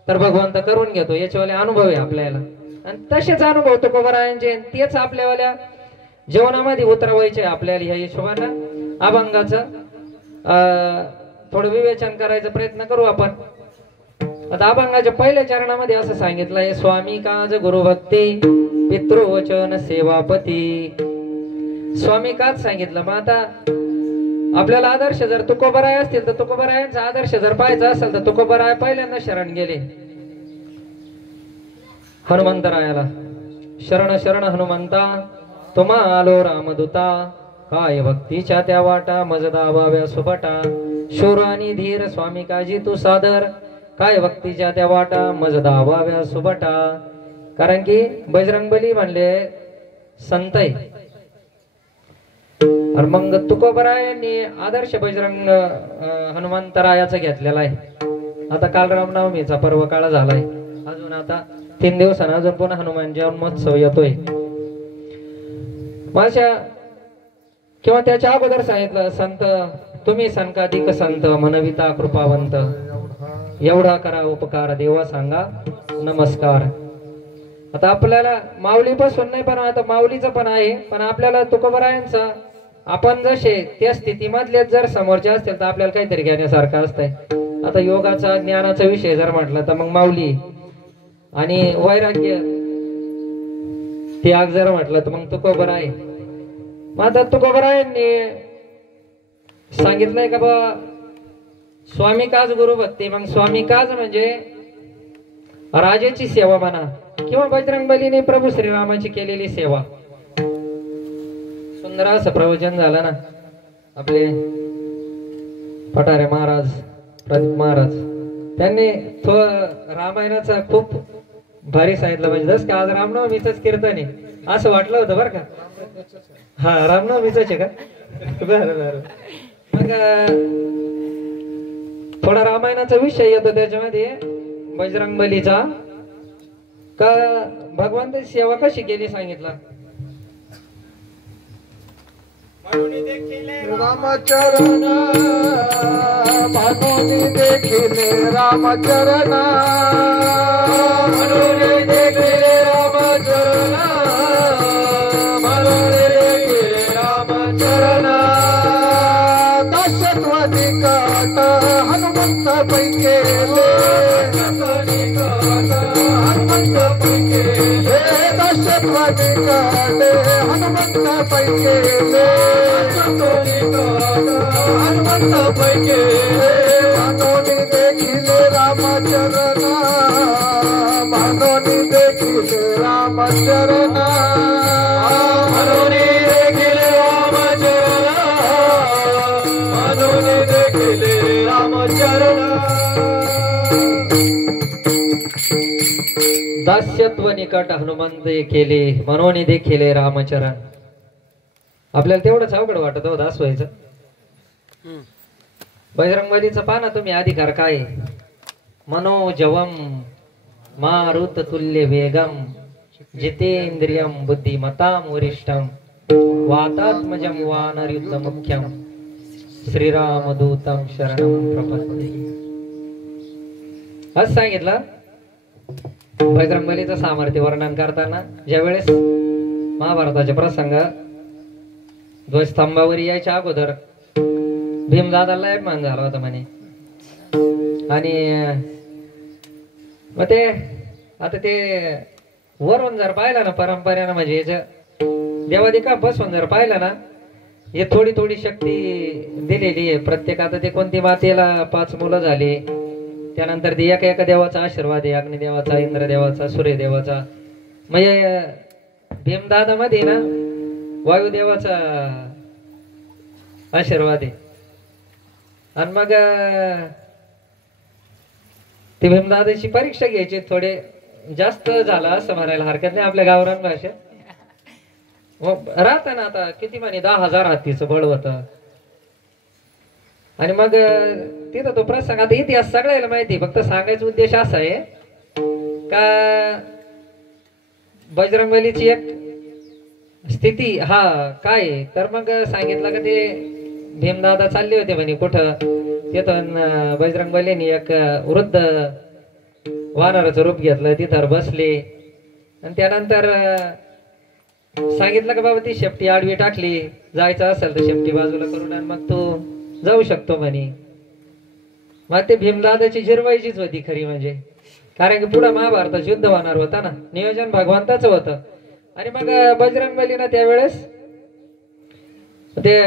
तर भगवंत करून घेतो. याच्यावाले अनुभव आहे आपल्याला आणि तसेच अनुभव तुकोबारायांचे तेच आपल्यावाल्या जीवनामध्ये उतरवायचे आपल्याला ह्या हिशोबानं अभंगाचं थोडं विवेचन करायचा प्रयत्न करू आपण. आता अभंगाच्या पहिल्या चरणामध्ये असं सांगितलंय, स्वामी काज गुरुभक्ती पितृवचन सेवापती. स्वामी काच सांगितलं. मग आता आपल्याला आदर्श जर तुकोबराय असतील तर तुकोबरायांचा आदर्श जर पाहायचा असेल तर तुकोबराय पहिल्यांदा शरण गेले हनुमंतरायाला. शरण शरण हनुमंता तुम्हा आलो रामदूता, काय भक्तीच्या त्या वाटा मज दाबाव्या सुबटा. शूर आणि धीर स्वामी काजी तू सादर, काय भक्तीच्या त्या वाटा मज दाबाव्या सुबटा. कारण की बजरंगबली म्हणले संत आहे. आणि मग तुकोबरायांनी आदर्श बजरंग हनुमंतरायाचा घेतलेला आहे. आता काल रामनवमीचा पर्व काळ झालाय, अजून आता 3 दिवसांना अजून पुन्हा हनुमान जन्मोत्सव येतोय. माझ्या किंवा त्याच्या अगोदर सांगितलं, संत तुम्ही संकाधिक संत मनविता कृपावंत, एवढा करा उपकार देवा सांगा नमस्कार. आता आपल्याला माऊली पासून नाही पण आता माऊलीचं पण आहे, पण आपल्याला तुकोबरायांचा आपण जसे त्या स्थितीमधले जर समोरचे असतील तर आपल्याला काहीतरी घेण्यासारखं असतंय. आता योगाचा ज्ञानाचा विषय जर म्हटलं तर मग माऊली, आणि वैराग्य त्याग जर म्हटलं तर मग तुकोबराय. मग आता तुकोबरायांनी सांगितलंय का बा स्वामी काज गुरु भक्ती. मग स्वामी काज म्हणजे राजाची सेवा म्हणा किंवा बजरंगबलीने प्रभू श्रीरामाची केलेली सेवा. सुंदर असं प्रवचन झालं ना आपले पठारे महाराज, प्रदीप महाराज, त्यांनी तो रामायणाचा खूप भारी सांगितलं. म्हणजे जस का आज रामनवमीच कीर्तन आहे असं वाटलं होतं बरं का. हा रामनवमीच आहे का. बरं बरं. मग थोडा रामायणाचा विषय येतो त्याच्यामध्ये बजरंगबलीचा, का भगवंताची सेवा कशी केली सांगितलं. रामचरण भानुनी देखिले रामचरण, भानुनी देखिले रामचरण, भानुनी देखिले रामचरण. दशत्वनी काट हनुमंत पैकेले, हनुमंत पैकेले, दशत्वनी काट हनुमंत पैकेले, हनुमंत पैकेले. भानुनी देखिले रामचरण, भानुनी देखिले रामचरण, भानुनी देखिले रामचरण, भानुनी देखिले रामचरण. दास्यत्व निकट हनुमंत केले मनोनी देखिले रामचरण. आपल्याला तेवढंच अवघड वाटत हो दास व्हायचं. बजरंगबलीचं पाना तुम्ही अधिकार काय. मनोजवम मारुत तुल्य वेगम जितेंद्रियम बुद्धिमताम वरिष्ठम वातात्मजम वानरयुद्ध मुख्यम श्रीरामदूतम शरणम प्रपद्ये. असं सांगितलं. बजरंगबलीचं सामर्थ्य वर्णन करताना ज्यावेळेस महाभारताचे प्रसंग ध्वजस्तंभावर यायच्या अगोदर भीमदादाला अपमान झाला होता म्हणे. आणि मग ते आता ते वरून जर पाहिलं ना परंपरेनं, म्हणजे याचं देवादिका बसवून जर पाहिलं ना, हे थोडी थोडी शक्ती दिलेली आहे प्रत्येक. आता ते कोणती मातेला 5 मुलं झाली, त्यानंतर ते एका एका देवाचा आशीर्वाद आहे, अग्निदेवाचा, इंद्रदेवाचा, सूर्यदेवाचा. म्हणजे भीमदादा मध्ये ना वायुदेवाचा आशीर्वाद आहे. आणि मग ते भीमदादाची परीक्षा घ्यायची, थोडे जास्त झाला असं म्हणायला हरकत नाही आपल्या गावरान भाषेत. राहत ना आता किती म्हणे 10,000 हत्तीचं बळ होतं. आणि मग तिथं तो प्रसंग, आता इतिहास सगळ्याला माहिती, फक्त सांगायचा उद्देश असा आहे का बजरंगबलीची एक स्थिती हा काय. तर मग सांगितलं का ते भीमदादा चालले होते म्हणे कुठं, तिथून बजरंगबलीने एक वृद्ध वानराचं रूप घेतलं, तिथं बसले. आणि त्यानंतर सांगितलं का बाबा ती शेपटी आडवी टाकली, जायचं असेल तर शेपटी बाजूला करून आणि मग तू जाऊ शकतो म्हणे. मग ते भीमदादाची जिरवायचीच होती खरी म्हणजे, कारण की पुढे महाभारताचं युद्ध होणार होता ना, नियोजन भगवंताचं होतं. आणि मग बजरंगबलीनं त्यावेळेस ते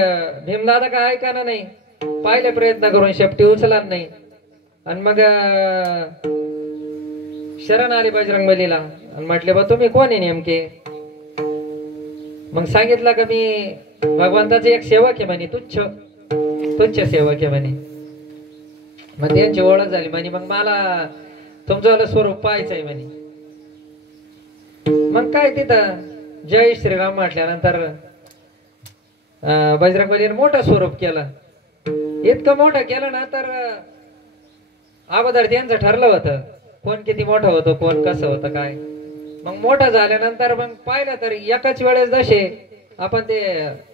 भीमदादा काय ऐकाना नाही, पाहिले प्रयत्न करून शेपटी उचला नाही. आणि मग शरण आले बजरंगबलीला आणि म्हटले बा तुम्ही कोण आहे नेमके. मग सांगितलं का मी भगवंताचे एक सेवक आहे म्हणे, तुच्छ सेवक आहे म्हणे. मग त्यांची ओळख झाली म्हणे, मग मला तुमचं स्वरूप पाहायचंय म्हणे. मग काय तिथं जय श्रीराम म्हटल्यानंतर बजरंगबलीने मोठं स्वरूप केलं. इतकं मोठं केलं ना तर अगोदर त्यांचं ठरलं होतं कोण किती मोठं होतं, कोण कसं होतं काय. मग मोठं झाल्यानंतर मग पाहिलं तर एकाच वेळेस जसे आपण ते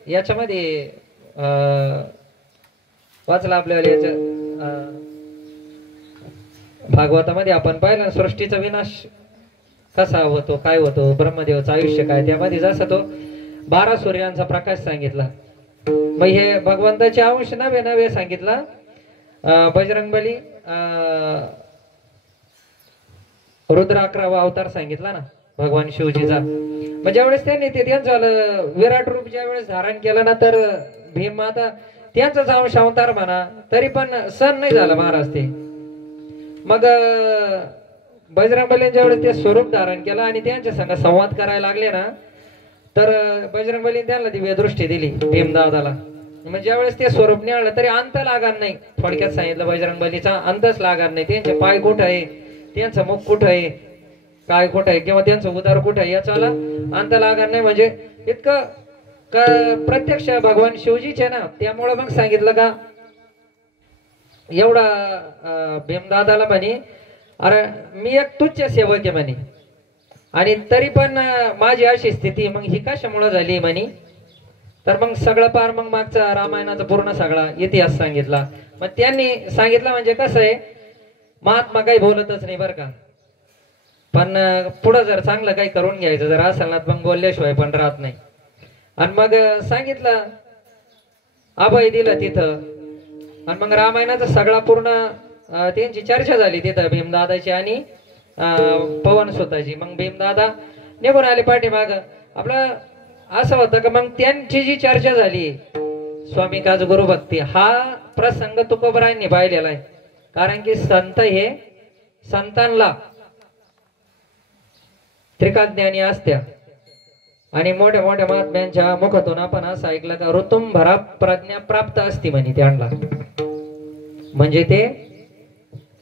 याच्यामध्ये वाचलं आपल्याला याच्या भागवतामध्ये आपण पाहिलं सृष्टीचा विनाश कसा होतो, काय होतो, ब्रह्मदेवाचं आयुष्य काय, त्यामध्ये जसा तो 12 सूर्यांचा प्रकाश सांगितला. मग हे भगवंताचे अंश नवे सांगितला. बजरंगबली रुद्र 11वा अवतार सांगितला ना भगवान शिवजीचा. मग ज्यावेळेस त्यांनी ते त्यांचं विराट रूप ज्यावेळेस धारण केलं ना तर भीम आता त्यांचाच अंश अवतार म्हणा तरी पण सण नाही झाला महाराज ते. मग बजरंगबलीने ज्यावेळेस ते स्वरूप धारण केलं आणि त्यांच्या संग संवाद करायला लागले ना तर बजरंगबलीने त्यांना दिव्य दृष्टी दिली भीमदादाला. म्हणजे ज्यावेळेस ते स्वरूप निळलं तरी अंत लागणार नाही. थोडक्यात सांगितलं बजरंगबलीचा अंतच लागणार नाही. त्यांचे पाय कुठं आहे, त्यांचं मुख कुठं आहे, काय कुठं आहे किंवा त्यांचं उदर कुठं आहे याचा अंत लागणार नाही. म्हणजे इतकं प्रत्यक्ष भगवान शिवजीचे ना. त्यामुळं मग सांगितलं का एवढा भीमदादाला म्हणे अरे मी एक तुच्छ सेवक आहे म्हणे आणि तरी पण माझी अशी स्थिती मग ही कशामुळे झाली म्हणे. तर मग सगळं पार मग मागचा रामायणाचा पूर्ण सगळा इतिहास सांगितला. मग त्यांनी सांगितलं म्हणजे कसं आहे महात्मा काही बोलतच नाही बरं का, पण पुढं जर चांगलं काही करून घ्यायचं जर असेल ना मग बोलल्याशिवाय पण राहत नाही. आणि मग सांगितलं अभय दिलं तिथं. आणि मग रामायणाचा सगळा पूर्ण त्यांची चर्चा झाली तिथं भीमदादाची आणि पवन सुताची. मग भीमदादा निघून आले पाठीमाग. आपलं असं होतं का मग त्यांची जी चर्चा झाली स्वामी काज गुरु भक्ती हा प्रसंग तुकोबरायांनी पाहिलेला आहे. कारण की संत हे संतांना त्रिकाज्ञानी असत्या आणि मोठ्या मोठ्या महात्म्यांच्या मुखातून आपण असं ऐकलं का ऋतुंभरा प्रज्ञा प्राप्त असती म्हणे त्यांना. म्हणजे ते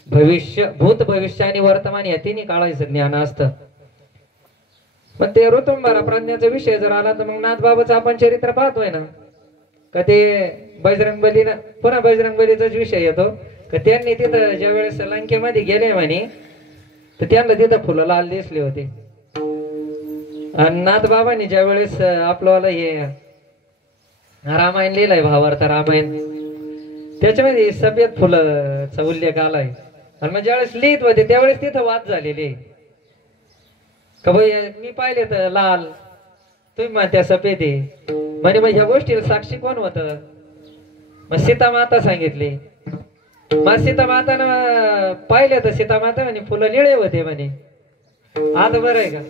भविष्य भूत भविष्य आणि वर्तमान या तिन्ही काळाचं ज्ञान असतं. मग ते ऋतुंभरा प्रज्ञाचा विषय जर आला तर मग नाथबाबाचं आपण चरित्र पाहतोय ना का ते बजरंगबलीनं पुन्हा बजरंगबलीचाच विषय येतो का त्यांनी तिथं ज्या वेळेस लंकेमध्ये गेले म्हणे तर त्यांना तिथं फुलं लाल दिसले होते. आणि नाथबाबांनी ज्या वेळेस आपलं हे रामायण लिहिलंय भावार्थ रामायण त्याच्यामध्ये सफेद फुलाचा उल्लेख आलाय. आणि मग ज्यावेळेस लिहित होते त्यावेळेस तिथं वाद झालेले का भाई मी पाहिले तर लाल तुम्ही म्हणत्या सफेद आहे म्हणे. मग ह्या गोष्टीला साक्षी कोण होत. मग सीतामाता सांगितली. मग सीतामातानं पाहिले तर सीतामाता म्हणे फुलं निळे होते म्हणे. आता बरं आहे का.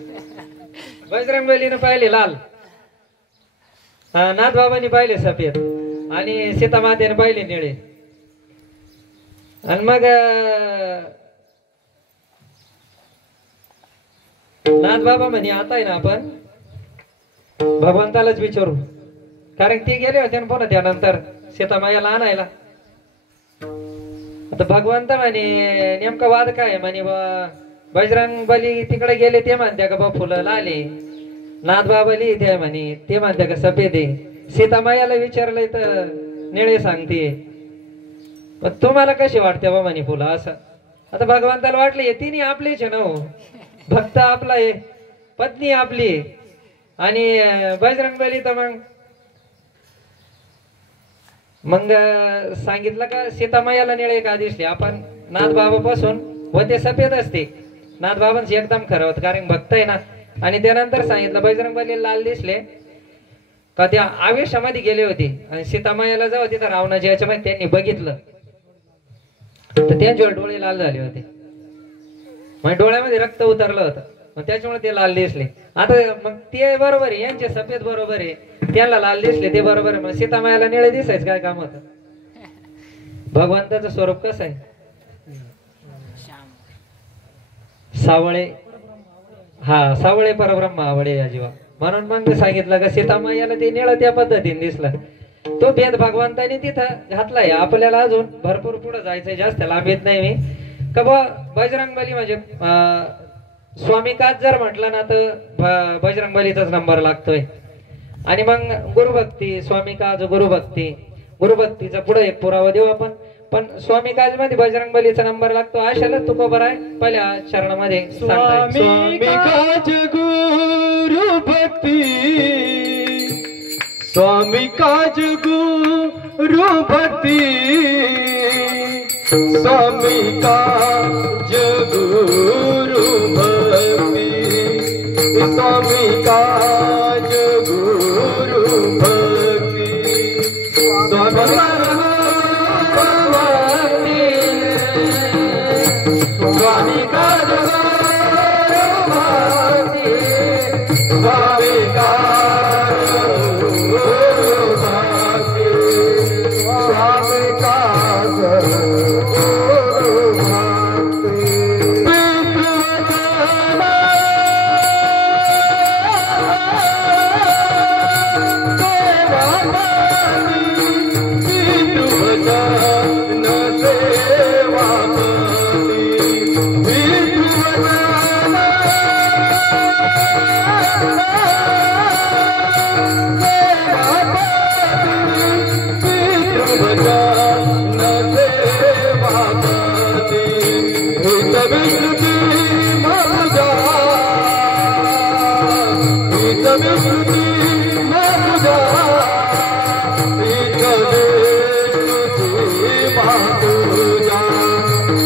बजरंगबलीनं पाहिले लाल, नाथबाबांनी पाहिले सफेद आणि सीतामातेने पाहिले निळे. आणि मग नाथबाबा म्हणे आता आहे ना आपण भगवंतालाच विचारू. कारण ते गेले होते ना पुन्हा त्यानंतर सीतामायाला आणायला. आता भगवंत म्हणे नेमका वाद काय म्हणे बजरंगबली तिकडे गेले ते म्हणते का बा फुलं लाले, नाथबाबा लिहिते म्हणे ते म्हणते का सफेद आहे. सीतामायाला विचारलंय तर निळे सांगते. पण तुम्हाला कशी वाटते बा म्हणे फुलं असं. आता भगवंताला वाटले तिन्ही आपलेच आहे ना हो. भक्त आपला आहे, पत्नी आपली आणि बजरंगबली तर मग सांगितलं का सीतामायाला निळे का दिसले. आपण नाथबाबापासून व ते सफेद असते. नाथबाबांचं एकदम खरं होतं कारण भक्त आहे ना. आणि त्यानंतर सांगितलं बजरंगबली लाल दिसले का त्या आवेशामध्ये गेले होते आणि सीतामायाला जेव्हा तिथं रावणाच्या याच्यामध्ये त्यांनी बघितलं तर तर त्यांच्यावर डोळे लाल झाले होते, म्हणजे डोळ्यामध्ये रक्त उतरलं होतं, मग त्याच्यामुळे ते लाल दिसले. आता मग ते बरोबर आहे, यांचे सफेद बरोबर आहे, त्याला लाल दिसले ते बरोबर आहे. मग सीतामायाला निळे दिसायचं काय काम होतं? भगवंताचं स्वरूप कसं आहे? सावळे, हा सावळे परब्रह्म आवडे या जीवा. म्हणून मग सांगितलं का सीतामायाला ते निळं त्या पद्धतीने दिसलं. तो भेद भगवंताने तिथं घातलाय. आपल्याला अजून भरपूर पुढे जायचंय, जास्त लांब येत नाही मी. का बा बजरंगबली म्हणजे स्वामी काज जर म्हटलं ना तर बजरंगबलीचाच नंबर लागतोय. आणि मग गुरुभक्ती, स्वामी काज गुरुभक्ती, गुरुभक्तीचा पुढे एक पुरावा देऊ आपण. पण स्वामी काज मध्ये बजरंगबलीचा नंबर लागतो. आशाला तू खबर आहे पहिल्या चरणामध्ये स्वामी काज गुरुभक्ती, स्वामी काज गुरुभक्ती, स्वामी काज गुरुभक्ती, स्वामी काज गुरुभक्ती, स्वामी स्वामी काज गुरुभक्ती,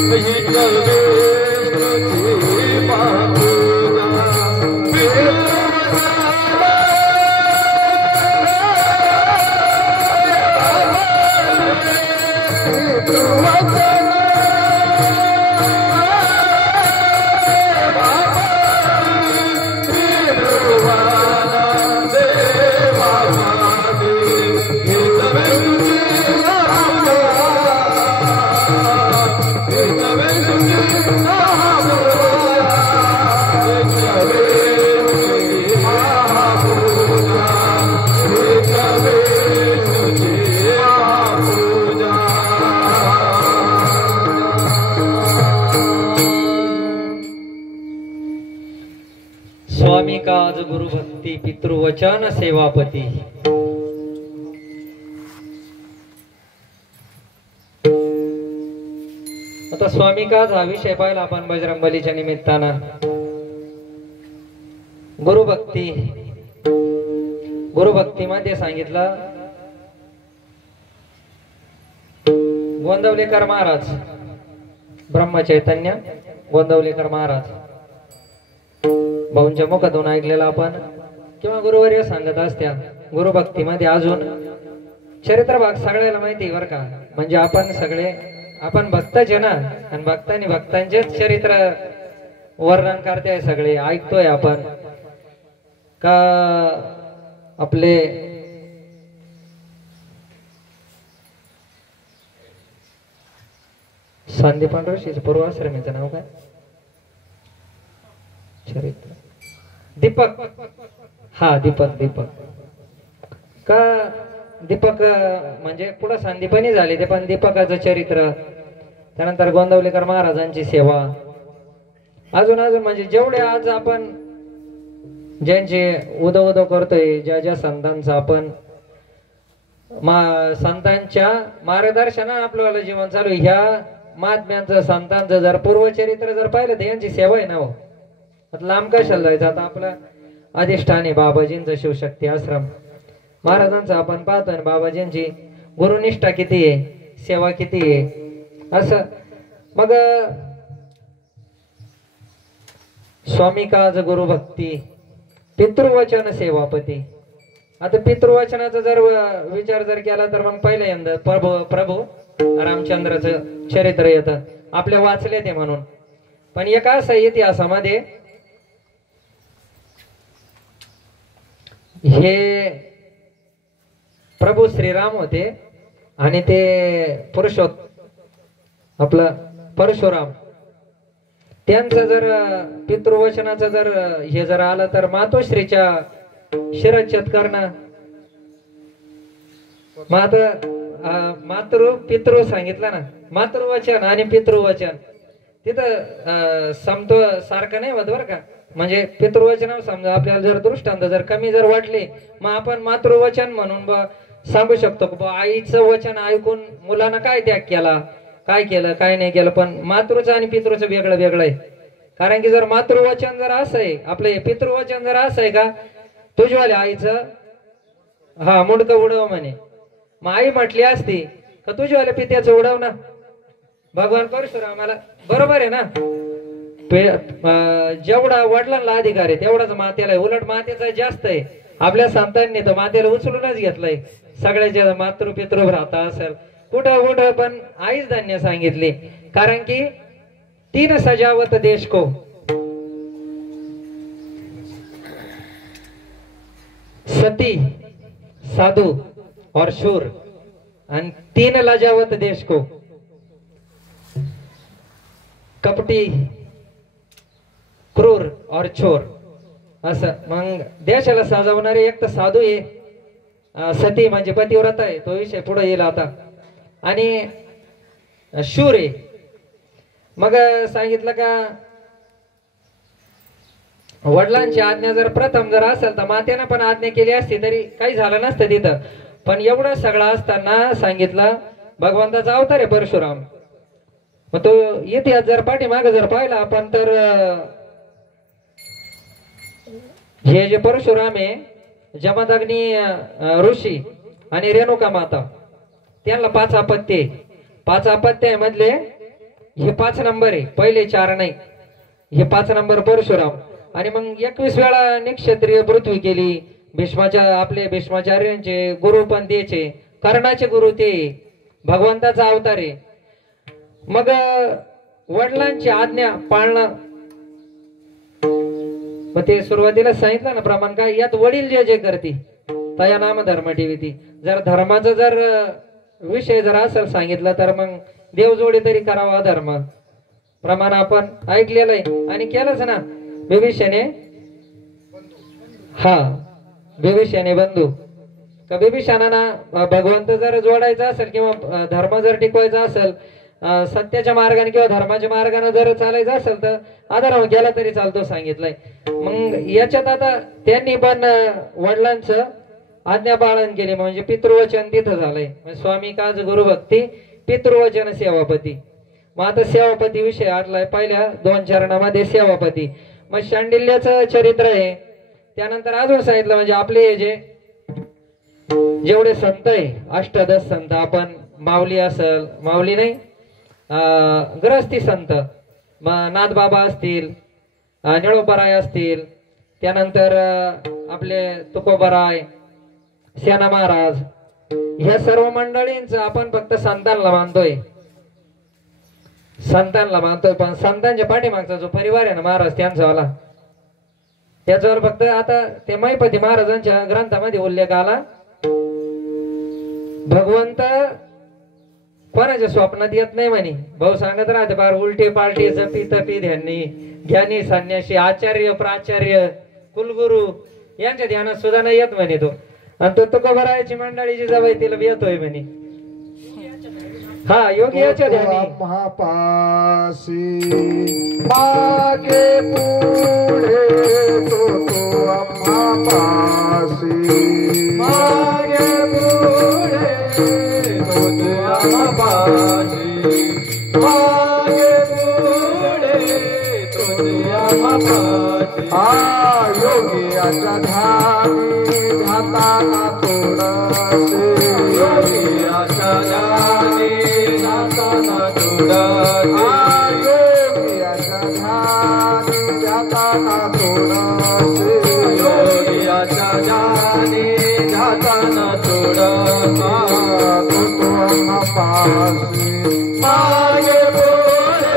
स्वामी काज गुरुभक्ती, स्वामी काज स्वामी काज गुरुभक्ती पितृवचन सेवापती. आता स्वामी काज हा विषय पाहिला आपण बजरंगबलीच्या निमित्तानं. गुरुभक्ती, गुरुभक्तीमध्ये सांगितलं गोंदवलेकर महाराज, ब्रह्मचैतन्य गोंदवलेकर महाराज भाऊंच्या मुखातून ऐकलेला आपण, किंवा गुरुवर्य सांगत असत्या. गुरुभक्तीमध्ये अजून चरित्र भाग सगळ्याला माहिती बर का, म्हणजे आपण सगळे आपण भक्तच ना, आणि भक्तांनी भक्तांचेच चरित्र वर्णन करते सगळे ऐकतोय आपण. का आपले संदीपान ऋषीच पूर्वाश्रमीचं नाव काय? चरित्र दीपक, हा दीपक. दीपक का दीपक म्हणजे पुढे संदीपनी झाले ते, पण दीपकाचं चरित्र, त्यानंतर गोंदवलेकर महाराजांची सेवा, अजून म्हणजे जेवढे आज आपण ज्यांचे उदो उदो करतोय, ज्या ज्या संतांचा आपण संतांच्या मार्गदर्शना आपल्याला जीवन चालू, ह्या महात्म्यांचं संतांचं जर पूर्वचरित्र जर पाहिलं तर यांची सेवा आहे ना हो. लांब कशाला जायचं? आता आपला अधिष्ठान आहे बाबाजींचं शिवशक्ती आश्रम महाराजांचं आपण पाहतोय, बाबाजींची गुरुनिष्ठा किती आहे, सेवा किती आहे असं. मग स्वामी काज गुरुभक्ती पितृवचन सेवापती. आता पितृवचनाचा जर विचार जर केला तर मग पहिल्यांदा प्रभू रामचंद्राचं चरित्र येतं. आपल्या वाचले ते म्हणून. पण एक असं इतिहासामध्ये हे प्रभू श्रीराम होते आणि ते आपलं परशुराम, त्यांचं जर पितृवचनाचं जर हे जर आलं तर मातोश्रीच्या शिरच्छेद करणं. मातृ पितृ सांगितलं ना, मातृवचन आणि पितृवचन तिथं समतो सारखं नाही होत बरं का. म्हणजे पितृवचन समजा आपल्याला जर दृष्टांत जर कमी जर वाटले मग आपण मातृवचन म्हणून सांगू शकतो की आईचं वचन ऐकून मुलांना काय त्याग केला, काय केलं काय नाही केलं. पण मातृचं आणि पितृचं वेगळं वेगळं आहे. कारण की जर मातृवचन जर असं आहे, आपलं पितृवचन जर असं आहे का तुझ्यावाल्या आईचं हा मुंडकं उडव म्हणे, मग आई म्हटली असती का तुझ्यावाल्या पित्याचं उडव ना. भगवान परशुरामाला बरोबर आहे ना, जेवढा वडिलांना अधिकार आहे तेवढाच मातेला आहे. उलट मातेचा जास्त आहे. आपल्या संतांनी तर मातेला उचलूनच घेतलंय. सगळ्याच्या मातृ पितृ भ्राता असेल कुठं कुठं पण आईच धन्य सांगितली. कारण की 3 सजावत देश को, सती साधु और शूर, आणि 3 लजावत देश को, कपटी क्रूर और चोर. असं मग देशाला सजवणारे एक तर साधू आहे, सती म्हणजे पतिव्रता आहे, तो विषय पुढे येईल आता, आणि शूर आहे. मग सांगितलं का वडिलांची आज्ञा जर प्रथम जर असेल तर मातेनं पण आज्ञा केली असती तरी काही झालं नसतं तिथं. पण एवढं सगळं असताना सांगितलं भगवंताचा अवतार आहे परशुराम. मग तो इतिहास जर पाठीमागे जर पाहिला आपण तर हे जे परशुराम आहे जमदग्नी ऋषी आणि रेणुका माता त्यांना 5 अपत्य आहे. 5 अपत्य मधले हे 5 नंबर आहे, पहिले 4 नाही. हे 5 नंबर परशुराम. आणि मग 21 वेळा निक्षत्रिय पृथ्वी केली. आपले भीष्माचार्यांचे गुरु पण त्याचे, कर्णाचे गुरु ते, भगवंताचा अवतार आहे. मग वडिलांची आज्ञा पाळणं, मग ते सुरुवातीला सांगितलं ना प्रमाण काय, यात वडील जे जे करते तया नाम धर्म ठेवी. जर धर्माचा जर विषय जर असेल सांगितलं तर मग देवजोडी तरी करावा धर्म. प्रमाण आपण ऐकलेलं आहे आणि केलंच ना. बिभीषणे बंधू का बिभीषणांना भगवंत जर जोडायचा असेल किंवा धर्म जर टिकवायचा असेल, सत्याच्या मार्गाने किंवा धर्माच्या मार्गाने जर चालायचं असेल तर आधार गेला तरी चालतो सांगितलंय. मग याच्यात आता त्यांनी पण वडिलांचं आज्ञा पालन केली म्हणजे पितृवचन तिथं झालंय. स्वामी काज गुरुभक्ती पितृवचन सेवापती. मग आता सेवापती विषय आटलाय पहिल्या 2 चरणामध्ये सेवापती. मग शांडिल्याचं चरित्र आहे. त्यानंतर अजून सांगितलं म्हणजे आपले जे जेवढे संत आहे 8-10 संत, आपण माऊली असेल, माऊली नाही ग्रहस्थी संत, नाथबाबा असतील, निळोबराय असतील, त्यानंतर आपले तुकोबराय, सेना महाराज, ह्या सर्व मंडळींचं आपण फक्त संतांना मानतोय. पण संतांच्या पाठीमागचा जो परिवार आहे ना महाराज त्यांचा वाला, त्याच्यावर फक्त आता ते महिपती महाराजांच्या ग्रंथामध्ये उल्लेख आला, भगवंत कोणाच्या स्वप्नात येत नाही म्हणे. भाऊ सांगत राहते फार उलटी पालटी जपी तपी ध्यानी ज्ञानी संन्यासी आचार्य प्राचार्य कुलगुरु यांच्या ध्यानात सुद्धा नाही येत म्हणे तो. आणि तो तुकोबरायची मंडळीची जवळ तिला येतोय म्हणे. हा योगी याच्या ध्यानी महापासी मागे पुढे तो महापासी मागे पुढे तो महापासी मागे पुढे तो महापासी. योगी याच्या ध्यानी ध्याताना थोडासे, योगी याच्या ध्यानी ध्याताना थोडासे, योगी याच्या ध्यानी ध्याताना थोडासे, योगी याच्या ध्यानी ध्याताना थोडासे. तो महापासी मागे पुढे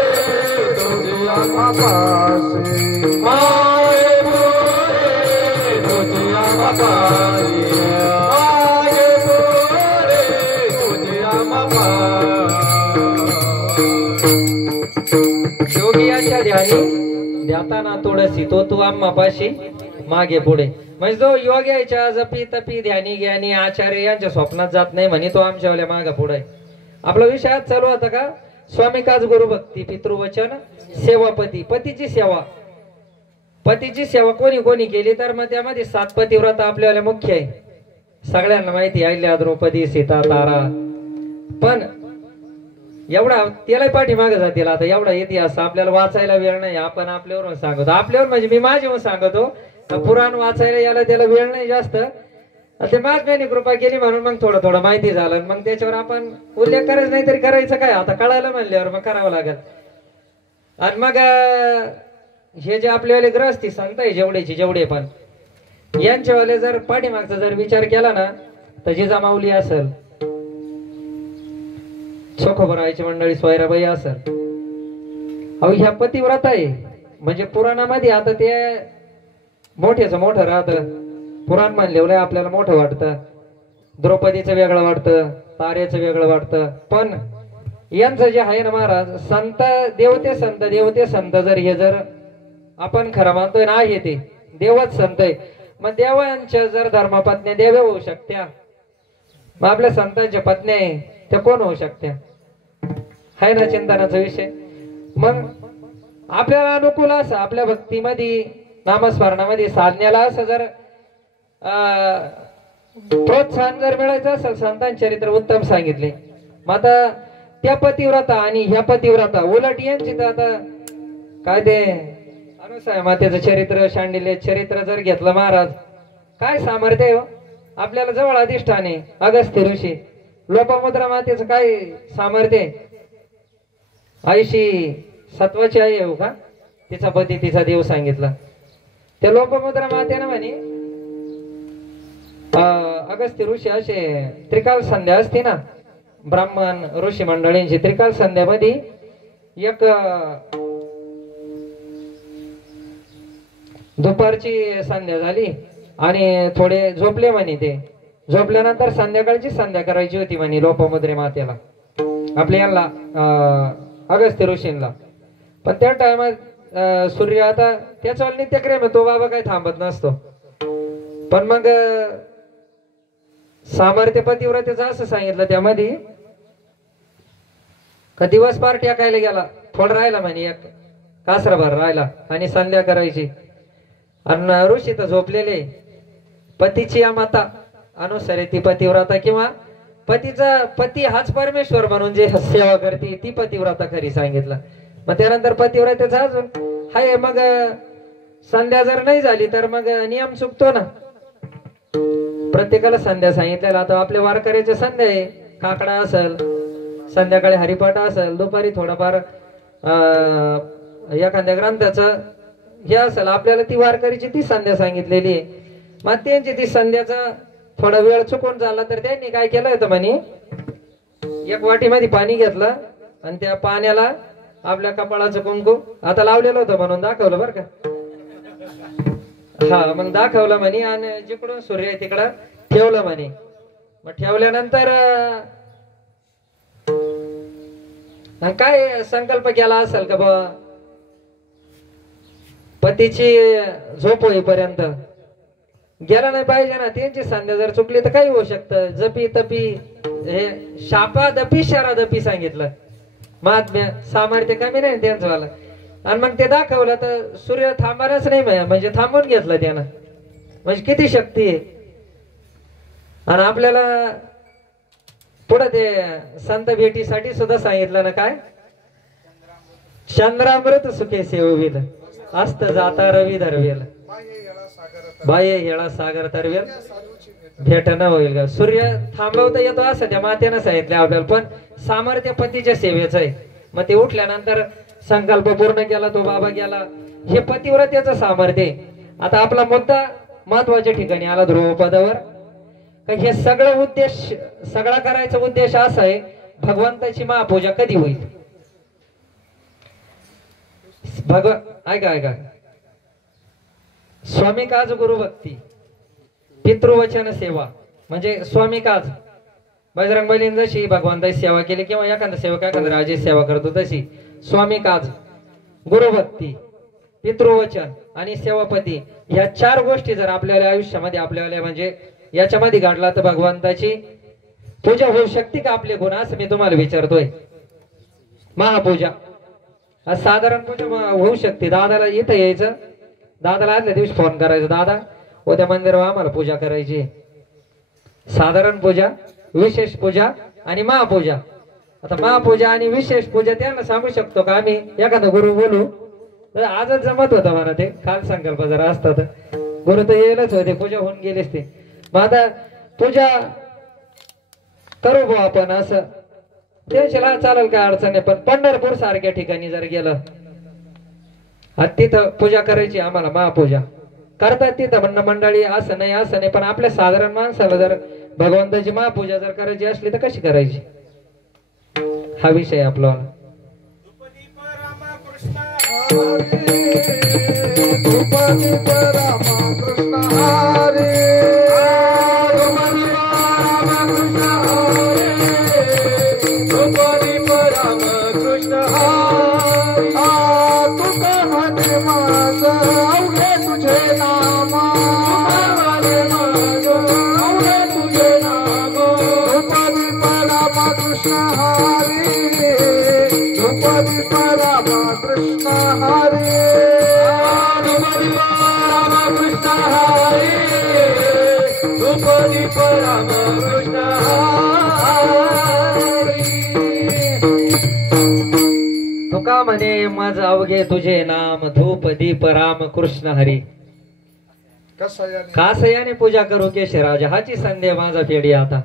पाशी मागे पुढे तुझी आम्हा पाशी मागे पुढे तुझी आम्हा पाशी योगियाच्या ध्यानी ध्याताना तोडसी तो तू आम्हा पाशी मागे पुढे म्हणजे जो योग्याच्या जपी तपी ध्यानी ज्ञानी आचार्य यांच्या स्वप्नात जात नाही म्हणे तो आमच्यावाल्या मागे पुढे. आपला विषय आज चालू होता का स्वामिकाच गुरु भक्ती पितृवचन सेवापती पतीची सेवा. पतीची सेवा कोणी कोणी केली तर मग त्यामध्ये 7 पतिव्रता आपल्याला मुख्य आहे. सगळ्यांना माहिती आहे द्रौपदी सीता तारा. पण एवढा त्याला पाठीमागे जातील. आता एवढा इतिहास आपल्याला वाचायला वेळ नाही. आपण आपल्यावरून सांगतो. आपल्यावर म्हणजे मी माझ्यावरून सांगतो. पुराण वाचायला याला त्याला वेळ नाही जास्त. ते महात्म्याने कृपा केली म्हणून मग थोडं थोडं माहिती झालं. मग त्याच्यावर आपण उल्लेख करायचं नाही तरी करायचं काय. आता कळायला म्हणल्यावर मग करावं लागेल. आणि मग हे जे आपल्यावाले ग्रहस्थी संत आहे जेवढे पण यांच्यावाले जर पाठीमागचा जर विचार केला ना तर जिजामाऊली असेल, चोखोबरायची मंडळी सोयराबाई असेल. अहो ह्या पतिव्रता आहे म्हणजे पुराणामध्ये आता ते मोठेच मोठं राहतं. पुराण म्हणलेलं आपल्याला मोठं वाटतं. द्रौपदीचं वेगळं वाटतं, तारेचं वेगळं वाटतं. पण यांचं जे आहे ना महाराज संत देवते संत जर हे जर आपण खरं मानतोय ना आहे ते देवच संत आहे. मग देवांच्या जर धर्मपत्न्या देव होऊ शकत्या मग आपल्या संतांच्या पत्न्या आहे त्या कोण होऊ शकत्या. आहे ना चिंतनाचा विषय. मग आपल्याला अनुकूल असं आपल्या भक्तीमध्ये नामस्मरणामध्ये साधण्याला असं जर प्रोत्साहन जर मिळायचं असेल संतांचे चरित्र उत्तम सांगितले. मग आता त्या पतिव्रता आणि ह्या पतिव्रता उलट यांची तर आता काय ते अनुसाय मातेचं चरित्र शांडिल्य चरित्र जर घेतलं महाराज काय सामर्थ्य आहे. आपल्याला जवळ अधिष्ठान आहे अगस्त्य ऋषी. लोपामुद्रा मातेचं काय सामर्थ्य आहे. आईशी सत्वाची आई आहे का तिचा पती तिचा देव सांगितला. त्या लोपमुद्रा मातेनं म्हणे अगस्त्य ऋषी असे त्रिकाल संध्या असते ना ब्राह्मण ऋषी मंडळींची त्रिकाल संध्यामध्ये एक दुपारची संध्या झाली आणि थोडे झोपले म्हणे. ते झोपल्यानंतर संध्याकाळची संध्या करायची होती म्हणे लोपमुद्रे मातेला आपल्या यांना अगस्त्य ऋषींना. पण त्या टायमात सूर्य आता त्याचा नित्यक्रम तो बाबा काही थांबत नसतो. पण मग सामर्थ्य पतिव्रतेचं असं सांगितलं त्यामध्ये का दिवस पार टाकायला गेला थोडं राहिला म्हणे एक कासराभर राहिला आणि संध्या करायची. आणि ऋषी तर झोपलेले पतीची या माता अनुसार ती पतिव्रता किंवा पतीचा पती हाच परमेश्वर म्हणून जे सेवा करते ती पतिव्रता खरी सांगितलं. मग त्यानंतर पतिव्रतेचा अजून हाय. मग संध्या जर नाही झाली तर मग नियम चुकतो ना. प्रत्येकाला संध्या सांगितलेला. आता आपल्या वारकऱ्याचे संध्या आहे काकडा असेल संध्याकाळी हरिपाठ असेल दुपारी थोडाफार एखाद्या ग्रंथाचं हे असेल आपल्याला ती वारकरीची ती संध्या सांगितलेली आहे. मग त्यांची ती संध्याचा थोडा वेळ चुकून झाला तर त्यांनी काय केलं होतं म्हणे एक वाटीमध्ये पाणी घेतलं आणि त्या पाण्याला आपल्या कपाळाचं कुंकू आता लावलेलं होतं म्हणून दाखवलं बरं का. हा मग दाखवलं म्हणे आणि जिकडून सूर्य आहे तिकडं ठेवलं म्हणे. मग ठेवल्यानंतर काय संकल्प केला असेल का बा पतीची झोप होईपर्यंत गेला नाही पाहिजे ना. त्यांची संध्या जर चुकली तर काही होऊ शकतं. जपी तपी हे शापा दपी शरा दपी सांगितलं. महात्म्य सामर्थ्य कमी नाही त्यांचं वाला. आणि मग ते दाखवलं तर सूर्य थांबणारच नाही म्हणजे थांबून घेतलं त्यानं. म्हणजे किती शक्ती आहे. आणि आपल्याला पुढे ते संत भेटीसाठी सुद्धा सांगितलं ना काय चंद्रामृत सुखे सेविल अस्त जाता रवी धरवेल बाह्य हेळा सागर तरवेल भेट न होईल का. सूर्य थांबवता येतो असं त्या मातेनं सांगितलं आपल्याला. पण सामर्थ्य पतीच्या सेवेचं आहे. मग ते उठल्यानंतर संकल्प पूर्ण केला तो बाबा गेला. हे पतिव्रतेचं सामर्थ्य. आता आपला मुद्दा महत्वाच्या ठिकाणी आला ध्रुवपदावर. हे सगळं उद्देश सगळा करायचा उद्देश असा आहे भगवंताची महापूजा कधी होईल. ऐका ऐका, स्वामी काज गुरु भक्ती पितृवचन सेवा म्हणजे स्वामी काज. बजरंग बलीने जशी भगवंताची सेवा केली किंवा एखादा सेवक एखाद्या राजाची सेवा करतो तशी स्वामी काज, गुरुभक्ती, पितृवचन आणि सेवापती ह्या 4 गोष्टी जर आपल्याला आयुष्यामध्ये आपल्याला म्हणजे याच्यामध्ये घडला तर भगवंताची पूजा होऊ शकते का आपले गुण, असं मी तुम्हाला विचारतोय. महापूजा साधारण पूजा होऊ शकते. दादाला इथं यायचं, दादाला आदल्या दिवशी फोन करायचा, दादा उद्या मंदिरावर आम्हाला पूजा करायची. साधारण पूजा, विशेष पूजा आणि महापूजा. आता महापूजा आणि विशेष पूजा त्यांना सांगू शकतो का आम्ही, एखादा गुरु बोलू तर आजच जमत होता मला ते, काल संकल्प जरा असतात गुरु तर येईलच होते, पूजा होऊन गेलेच ते. मग आता पूजा करू भाऊ आपण असं त्यांच्याला चालेल काय अडचण नाही. पण पंढरपूर सारख्या ठिकाणी जर गेलं तिथं पूजा करायची आम्हाला, महापूजा करतात तिथं म्हणणं मंडळी, असं नाही असं नाही. पण आपल्या साधारण माणसाला जर भगवंताची महापूजा जर करायची असली तर कशी करायची, हा विषय आपला. तुका म्हणे मज अवघे तुझे नाम, धूप दीप राम कृष्ण हरी. कासयाने पूजा करू केशराजा, हाची संधी माझा पेढी आता.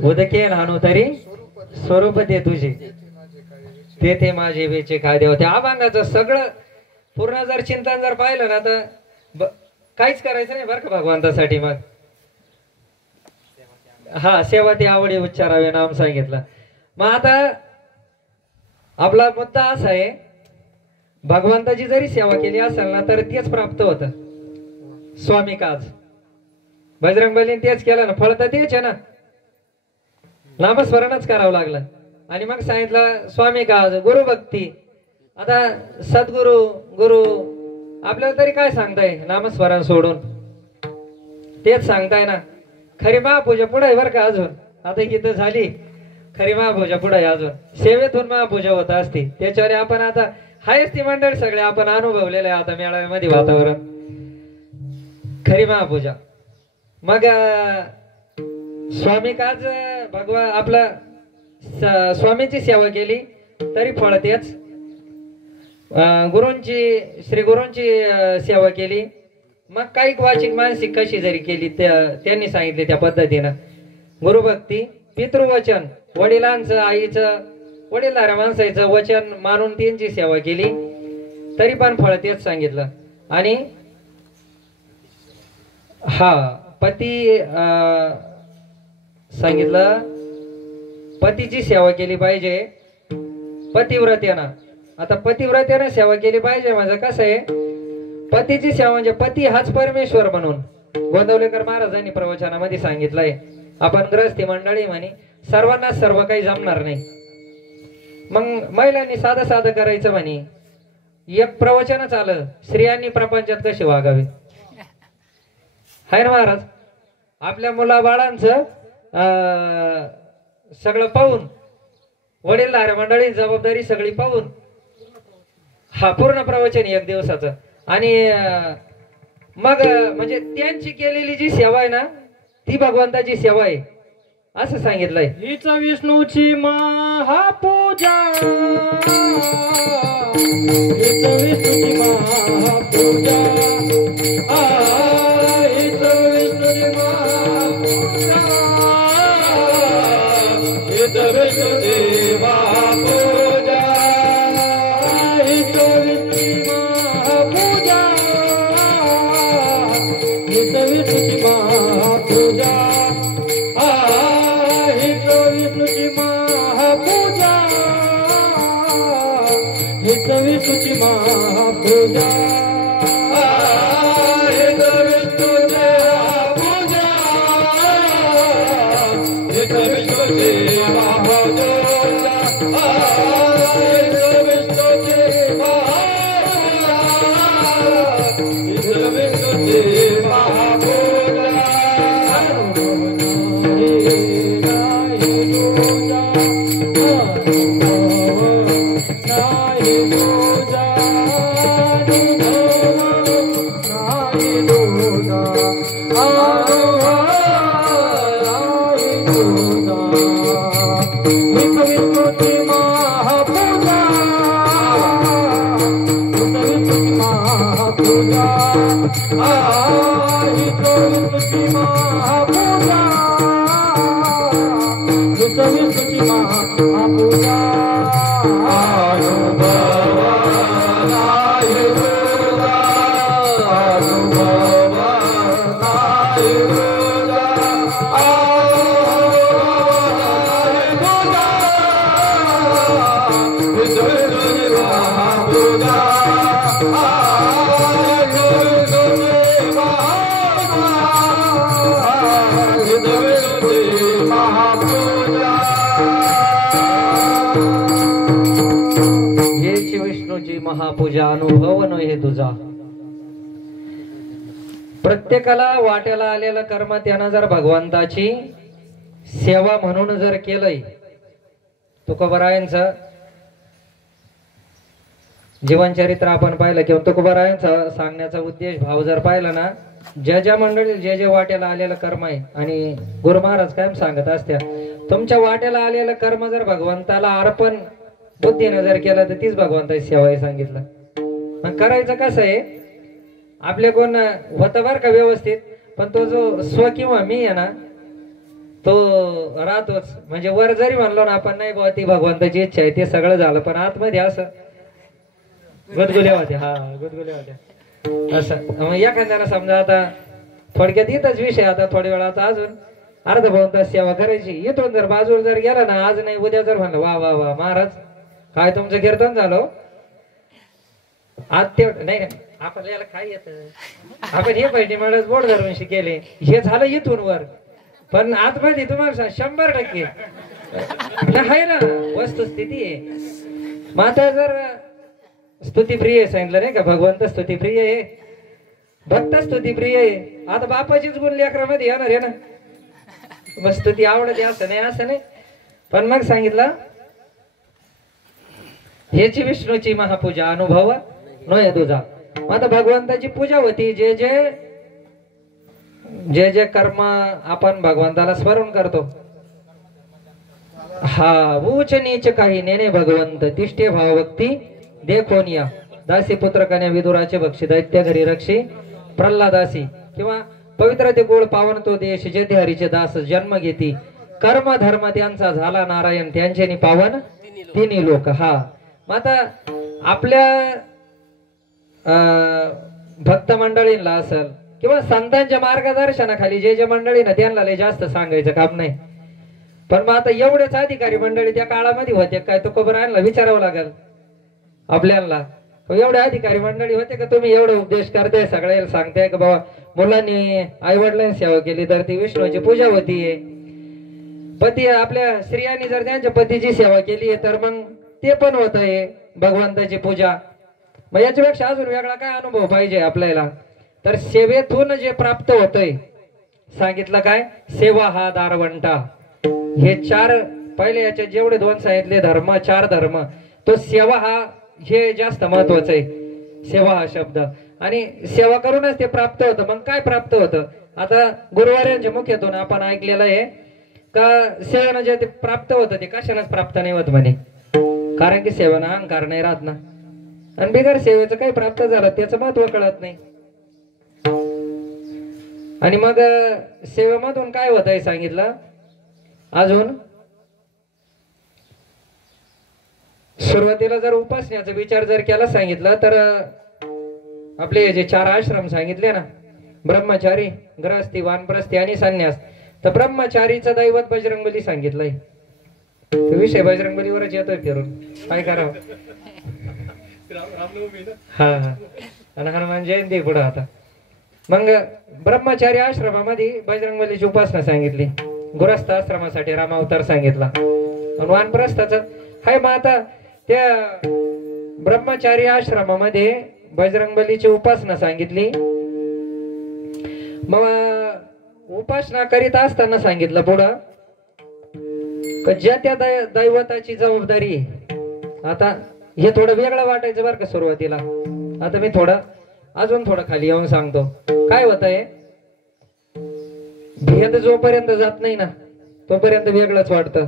उदके नानू तरी स्वरूप ते तुझे, तेथे माझे वेचे काय देव. त्या अभंगाचं सगळं पूर्ण जर चिंतन जर पाहिलं ना तर काहीच करायचं नाही बरं का भगवंतासाठी. मग हा सेवा ती आवडी उच्चारावे नाम सांगितलं. मग आता आपला मुद्दा असा आहे, भगवंताची जरी सेवा केली असेल ना तर तेच प्राप्त होतं, स्वामी काज. बजरंग बलीने तेच केलं ना, फळ तर तेच आहे ना, नामस्मरणच करावं लागलं. आणि मग सांगितलं स्वामी काज, गुरु भक्ती. आता सद्गुरु गुरु आपल्याला तरी काय सांगताय, नामस्मरण सोडून तेच सांगताय ना. खरी महापूजा पुढे आहे बरं का अजून, आता किती झाली खरी महापूजा पुढे आहे अजून, सेवेतून महापूजा होत असते. त्याच्यावर आपण आता हायच ती मंडळी सगळे आपण अनुभवलेलं आहे आता मेळाव्यामध्ये वातावरण, खरी महापूजा. मग स्वामी काज भगवान आपला स्वामींची सेवा केली तरी फळ तेच, गुरूंची श्री गुरूंची सेवा केली मग काही वाचिक मानसिक कशी जरी केली त्यांनी सांगितले त्या पद्धतीनं. गुरुभक्ती, पितृवचन, वडिलांचं आईचं वडीलधाऱ्या माणसाचं वचन मानून त्यांची सेवा केली तरी पण फळ तेच सांगितलं. आणि हा पती सांगितलं, पतीची सेवा केली पाहिजे पतिव्रतेनं. आता पतिव्रतेनं सेवा केली पाहिजे म्हणजे कसं आहे, पतीची सेवा म्हणजे पती हाच परमेश्वर म्हणून गोंदवलेकर महाराजांनी प्रवचनामध्ये सांगितलंय. आपण ग्रहस्थी मंडळी म्हणे सर्वांना सर्व काही जमणार नाही, मग महिलांनी साधं साधं करायचं म्हणे. एक प्रवचनच आलं, स्त्रियांनी प्रपंचात कसे वागावे. हाय ना महाराज, आपल्या मुलाबाळांचं सगळं पाहून वडीलधाऱ्या मंडळी जबाबदारी सगळी पाहून हा पूर्ण प्रवचन एक दिवसाचं. आणि मग म्हणजे त्यांची केलेली जी सेवा आहे ना ती भगवंताची सेवा आहे असं सांगितलंय. हीच विष्णूची महापूजा, हीच विष्णूची महापूजा, हीच विष्णूची महापूजा, हीच विष्णूची महापूजा, हीच विष्णूची महापूजा, हीच विष्णूची महापूजा, हीच विष्णूची महापूजा, हीच विष्णूची महापूजा महापूजा अनुभव न हे तुझा. प्रत्येकाला वाट्याला आलेलं कर्म त्यानं जर भगवंताची सेवा म्हणून जर केलंय, तुकोबारायांचं जीवनचरित्र आपण पाहिलं किंवा तुकोबारायांचा सांगण्याचा उद्देश भाव जर पाहिला ना, ज्या मंडळी जे वाट्याला आलेलं कर्म आहे, आणि गुरु महाराज कायम सांगत असत्या, तुमच्या वाट्याला आलेलं कर्म जर भगवंताला अर्पण बुद्धीने जर केलं तर तीच भगवंताची सेवा आहे सांगितलं. मग करायचं कसं आहे, आपले कोण होतं बरं का व्यवस्थित, पण तो जो स्व किंवा मी आहे ना तो राहतोच. म्हणजे वर जरी म्हणलो ना आपण, नाही बाबा ती भगवंताची इच्छा आहे, ते सगळं झालं, पण आतमध्ये असं गुदगुल्या होत्या. हा गुदगुल्या होत्या असं. मग एखाद्याला समजा आता थोडक्यात इथंच विषय, आता थोड्या वेळा अजून अर्ध भगवंता सेवा करायची, इथून जर बाजूला जर गेला ना, आज नाही उद्या जर म्हणलं वा वा वा महाराज काय तुमचं कीर्तन झालं, आज तेवढं नाही आपल्याला काय येत, आपण हे पाहिजे मला बोट धरून शिकेले, हे झालं इथून वर, पण आतमध्ये तुम्हाला 100% आहे ना वस्तुस्थिती आहे. माता जर स्तुतीप्रिय सांगितलं नाही का, भगवंत स्तुतीप्रिय आहे, भक्त स्तुतीप्रिय आहे. आता बापाचीच गुण लेकरामध्ये येणार आहे ना, मग स्तुती आवडते असं नाही, असं नाही. पण मग सांगितलं ह्याची विष्णूची महापूजा अनुभव नये तुझा. आता भगवंताची पूजा होती, जे जे कर्म आपण भगवंताला स्मरण करतो, हा उच नीच काही नेने भगवंत तिष्ठे भावभक्ती देखोनिया दासी पुत्र कन्या विदुराचे बक्षी दैत्य घरी रक्षी प्रल्हादासी, किंवा पवित्र ते गोळ पावन तो देश जेथे हरीचे दास जन्म घेती, कर्म धर्म त्यांचा झाला नारायण त्यांचे पावन तिन्ही लोक. हा मग आता आपल्या भक्त मंडळींना असेल किंवा संतांच्या मार्गदर्शनाखाली जे मंडळी ना त्यांना लय जास्त सांगायचं काम नाही. पण मग आता एवढेच अधिकारी मंडळी त्या काळामध्ये होते काय, तुकोबारायांना विचारावं लागेल आपल्याला. एवढे अधिकारी मंडळी होते का तुम्ही एवढं उपदेश करताय, सगळ्याला सांगताय का बाबा मुलांनी आई वडिलांनी सेवा केली तर ती विष्णूची पूजा होतीये. पती आपल्या स्त्रियांनी जर त्यांच्या पतीची सेवा केली तर मग ते पण होत आहे भगवंताची पूजा. मग याच्यापेक्षा अजून वेगळा काय अनुभव पाहिजे आपल्याला, तर सेवेतून जे प्राप्त होतंय सांगितलं काय, सेवा हा दारवंटा. हे चार पहिले याचे जेवढे 2 सांगितले धर्म, 4 धर्म, तो सेवा हा हे जास्त महत्वाचं आहे. सेवा हा शब्द, आणि सेवा करूनच ते प्राप्त होतं. मग काय प्राप्त होतं, आता गुरुवाऱ्यांच्या मुख्यातून आपण ऐकलेलं आहे का सेवेनं जे ते प्राप्त होतं ते कशानंच प्राप्त नाही होत म्हणे, कारण की सेवेनं अहंकार नाही राहत ना, आणि बिगर सेवेचं काही प्राप्त झालं त्याचं महत्व कळत नाही. आणि मग सेवेमधून काय होत आहे सांगितलं, अजून सुरुवातीला जर उपासण्याचा विचार जर केला सांगितलं तर आपले जे 4 आश्रम सांगितले ना, ब्रह्मचारी, गृहस्थी, वानप्रस्थी आणि संन्यास, तर ब्रह्मचारीचं दैवत बजरंगबली सांगितलंय. विषय बजरंगबलीवरच येतोय फिरून, काय करावं. हा हा आणि हनुमान जयंती पुढे आता मग ब्रह्मचारी आश्रमामध्ये बजरंगबलीची उपासना सांगितली, गृहस्थ आश्रमासाठी रामावतार सांगितला, आणि वानप्रस्थाच हाय. मग आता त्या ब्रह्मचारी आश्रमामध्ये बजरंगबलीची उपासना सांगितली. मग उपासना करीत असताना सांगितलं पुढं ज्या त्या दैवताची जबाबदारी. आता हे थोडं वेगळं वाटायचं बरं का सुरुवातीला. आता मी अजून थोडं खाली येऊन सांगतो काय होत आहे. भेद जोपर्यंत जात नाही ना तोपर्यंत वेगळंच वाटतं.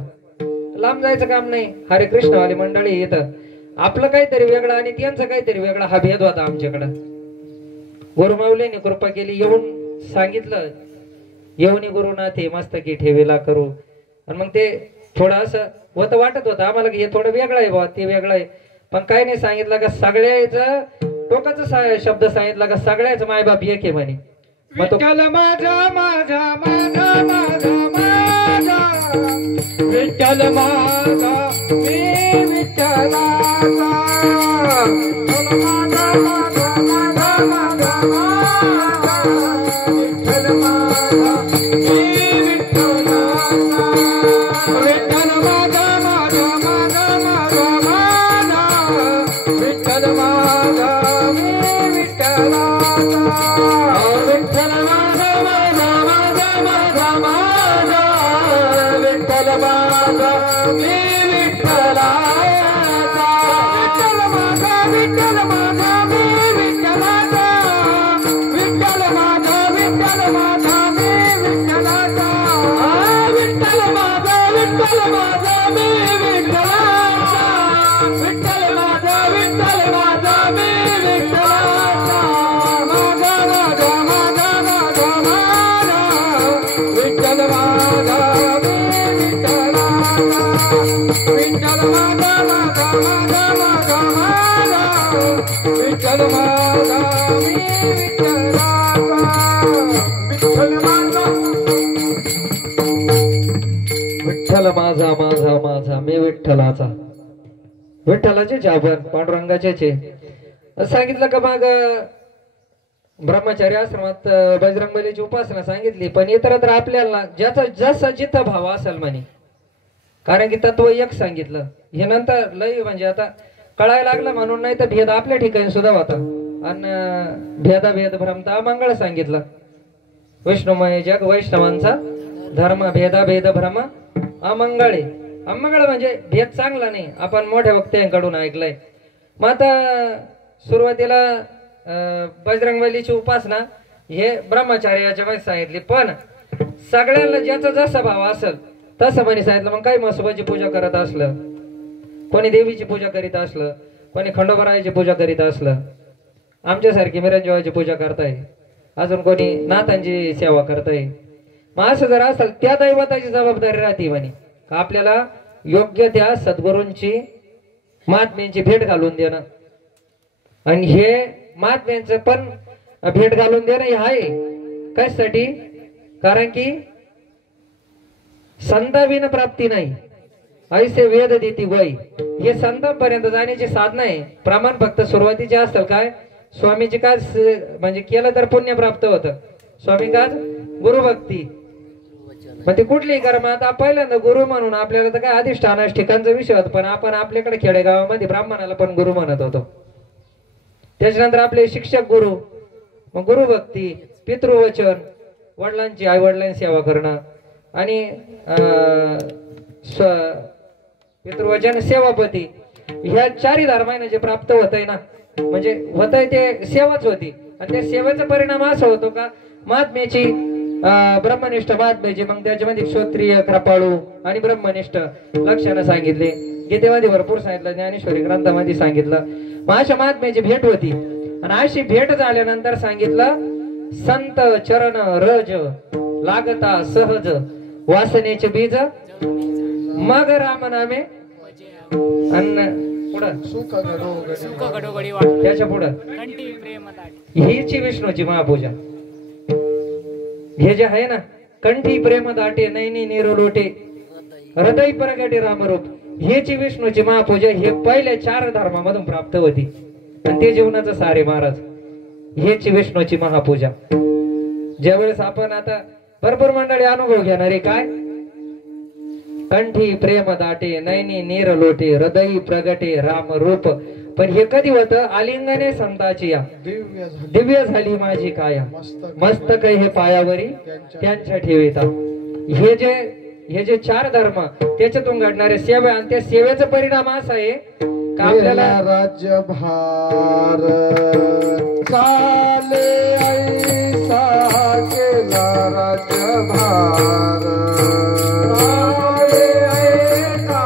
लांब जायचं काम नाही. हरे कृष्णवाली मंडळी येतं, आपलं काहीतरी वेगळं आणि त्यांचं काहीतरी वेगळं, हा भेद होता आमच्याकडं. गुरुमाऊलीने कृपा केली, येऊन सांगितलं, येऊनी गुरुनाथे मस्तकी ठेवेला करू. आणि मग ते थोडं असं होतं, वाटत होतं आम्हाला की हे थोडं वेगळं आहे बाबा, ते वेगळं आहे. पण काही नाही सांगितलं का सगळ्याच टोकाचा शब्द सांगितला का सगळ्याच मायबाप एक आहे म्हणे. मग तो विठ्ठल माझा माझा माझा माझा माझा विठ्ठल माझा मी विठ्ठलाचा माझा माझा माझा माझा माझा विठ्ठल माझा मी विठ्ठलाचा विठ्ठल माझा माझा माझा माझा माझा विठ्ठल माझा मी विठ्ठलाचा विठ्ठल माझा माझा माझा माझा माझा विठ्ठल माझा मी विठ्ठलाचा विठ्ठल माझा विठ्ठल माझा मी विठ्ठलाचा विठ्ठल माझा विठ्ठल माझा मी विठ्ठलाचा विठ्ठल माझा विठ्ठल माझा मी विठ्ठलाचा विठ्ठल माझा विठ्ठल माझा मी विठ्ठलाचा माझा माझा माझा माझा माझा विठ्ठल माझा मी विठ्ठलाचा विठ्ठल माझा माझा माझा माझा माझा विठ्ठल माझा मी विठ्ठलाचा विठ्ठल माझा विठ्ठल माझा माझा माझा मी विठ्ठलाचा. विठ्ठलाचेच आपण पांडुरंगाचेच आहे. सांगितलं का मग ब्रह्मचारी आश्रमात बजरंगबलीची उपासना सांगितली. पण इतरत्र आपल्याला ज्याचा जसा जिथं भाव असेल म्हणे, कारण की तत्व एक सांगितलं. हे नंतर लय म्हणजे आता कळायला लागलं म्हणून, नाही तर भेद आपल्या ठिकाणी सुद्धा होता. आणि भेदाभेद भ्रमता मंगळ सांगितलं. विष्णुमय जग वैष्णवांचा धर्म, भेदाभेद भ्रम अमंगळे. अमंगळ म्हणजे भेद चांगला नाही, आपण मोठ्या वक्त्यांकडून ऐकलंय. मग आता सुरुवातीला बजरंगबलीची उपासना हे ब्रह्मचार्याच्या मध्ये सांगितली. पण सगळ्यांना ज्याचा जसा भाव असेल तसं म्हणे सांगितलं. मग काही म्हसोबाची पूजा करत असलं, कोणी देवीची पूजा करीत असलं, कोणी खंडोबारायाची पूजा करीत असलं, आमच्यासारखी मिरंजीवाची पूजा करताय, अजून कोणी नाथांची सेवा करताय. मग असं जर असेल त्या दैवताची जबाबदारी राहते म्हणे का आपल्याला योग्य त्या सद्गुरूंची महात्म्यांची भेट घालून देणं. आणि हे महात्म्यांचं पण भेट घालून देणं हे आहे कशासाठी, कारण की संताविन प्राप्ती नाही, ऐसे वेद देती वय. हे संतांपर्यंत जाण्याची साधना आहे. प्रमाण फक्त सुरुवातीचे असेल काय स्वामीची का म्हणजे केलं तर पुण्य प्राप्त होतं. स्वामी का गुरुभक्ती, मग ते कुठलीही कर्म. आता पहिल्यांदा गुरु म्हणून आपल्याला तर काय अधिष्ठानाच ठिकाणचा विषय होता, पण आपण आपल्याकडे खेडेगावामध्ये ब्राह्मणाला पण गुरु म्हणत होतो. त्याच्यानंतर आपले शिक्षक गुरु, मग गुरुभक्ती, पितृवचन, वडिलांची आई वडिलांची सेवा करणं, आणि पितृवचन सेवापती. ह्या चारही धर्माने जे प्राप्त होत आहे ना, म्हणजे होत आहे ते सेवाच होती. आणि त्या सेवेचा परिणाम असा होतो का महात्म्याची ब्रह्मनिष्ठ महात्म्याची. मग त्याच्यामध्ये क्षत्रिय, कृपाळू आणि ब्रह्मनिष्ठ लक्षणं सांगितले. गीतेमध्ये भरपूर सांगितलं, ज्ञानेश्वरी ग्रंथामध्ये सांगितलं. मग अशा महात्म्याची भेट होती. आणि अशी भेट झाल्यानंतर सांगितलं संत चरण रज लागता सहज वासनेचे बीज मग राम नामे अन्न पुढं त्याच्या पुढं हीची विष्णूची महापूजा. हे जे आहे ना, कंठी प्रेम दाटे नैनी निरोलोटे हृदय प्रगटे रामरूप, हेची विष्णूची महापूजा हे पहिल्या 4 धर्मामधून प्राप्त होती. आणि ते जीवनाचं सारे महाराज. हेच विष्णूची महापूजा. ज्यावेळेस आपण आता भरपूर मंडळी अनुभव घेणारे काय, कंठी प्रेम दाटे, नैनी नीर लोटे, हृदयी प्रगटे राम रूप. पण हे कधी होतं, आलिंगने संताची या दिव्य झाली माझी काया, मस्तक हे पायावरी त्यांच्या ठेविता. हे जे चार धर्म त्याच्यातून घडणारे सेवा, आणि त्या सेवेचा परिणाम असा आहे का आपल्याला राज्यभार चाले ऐसा केला राज्यभार, चाले ऐसा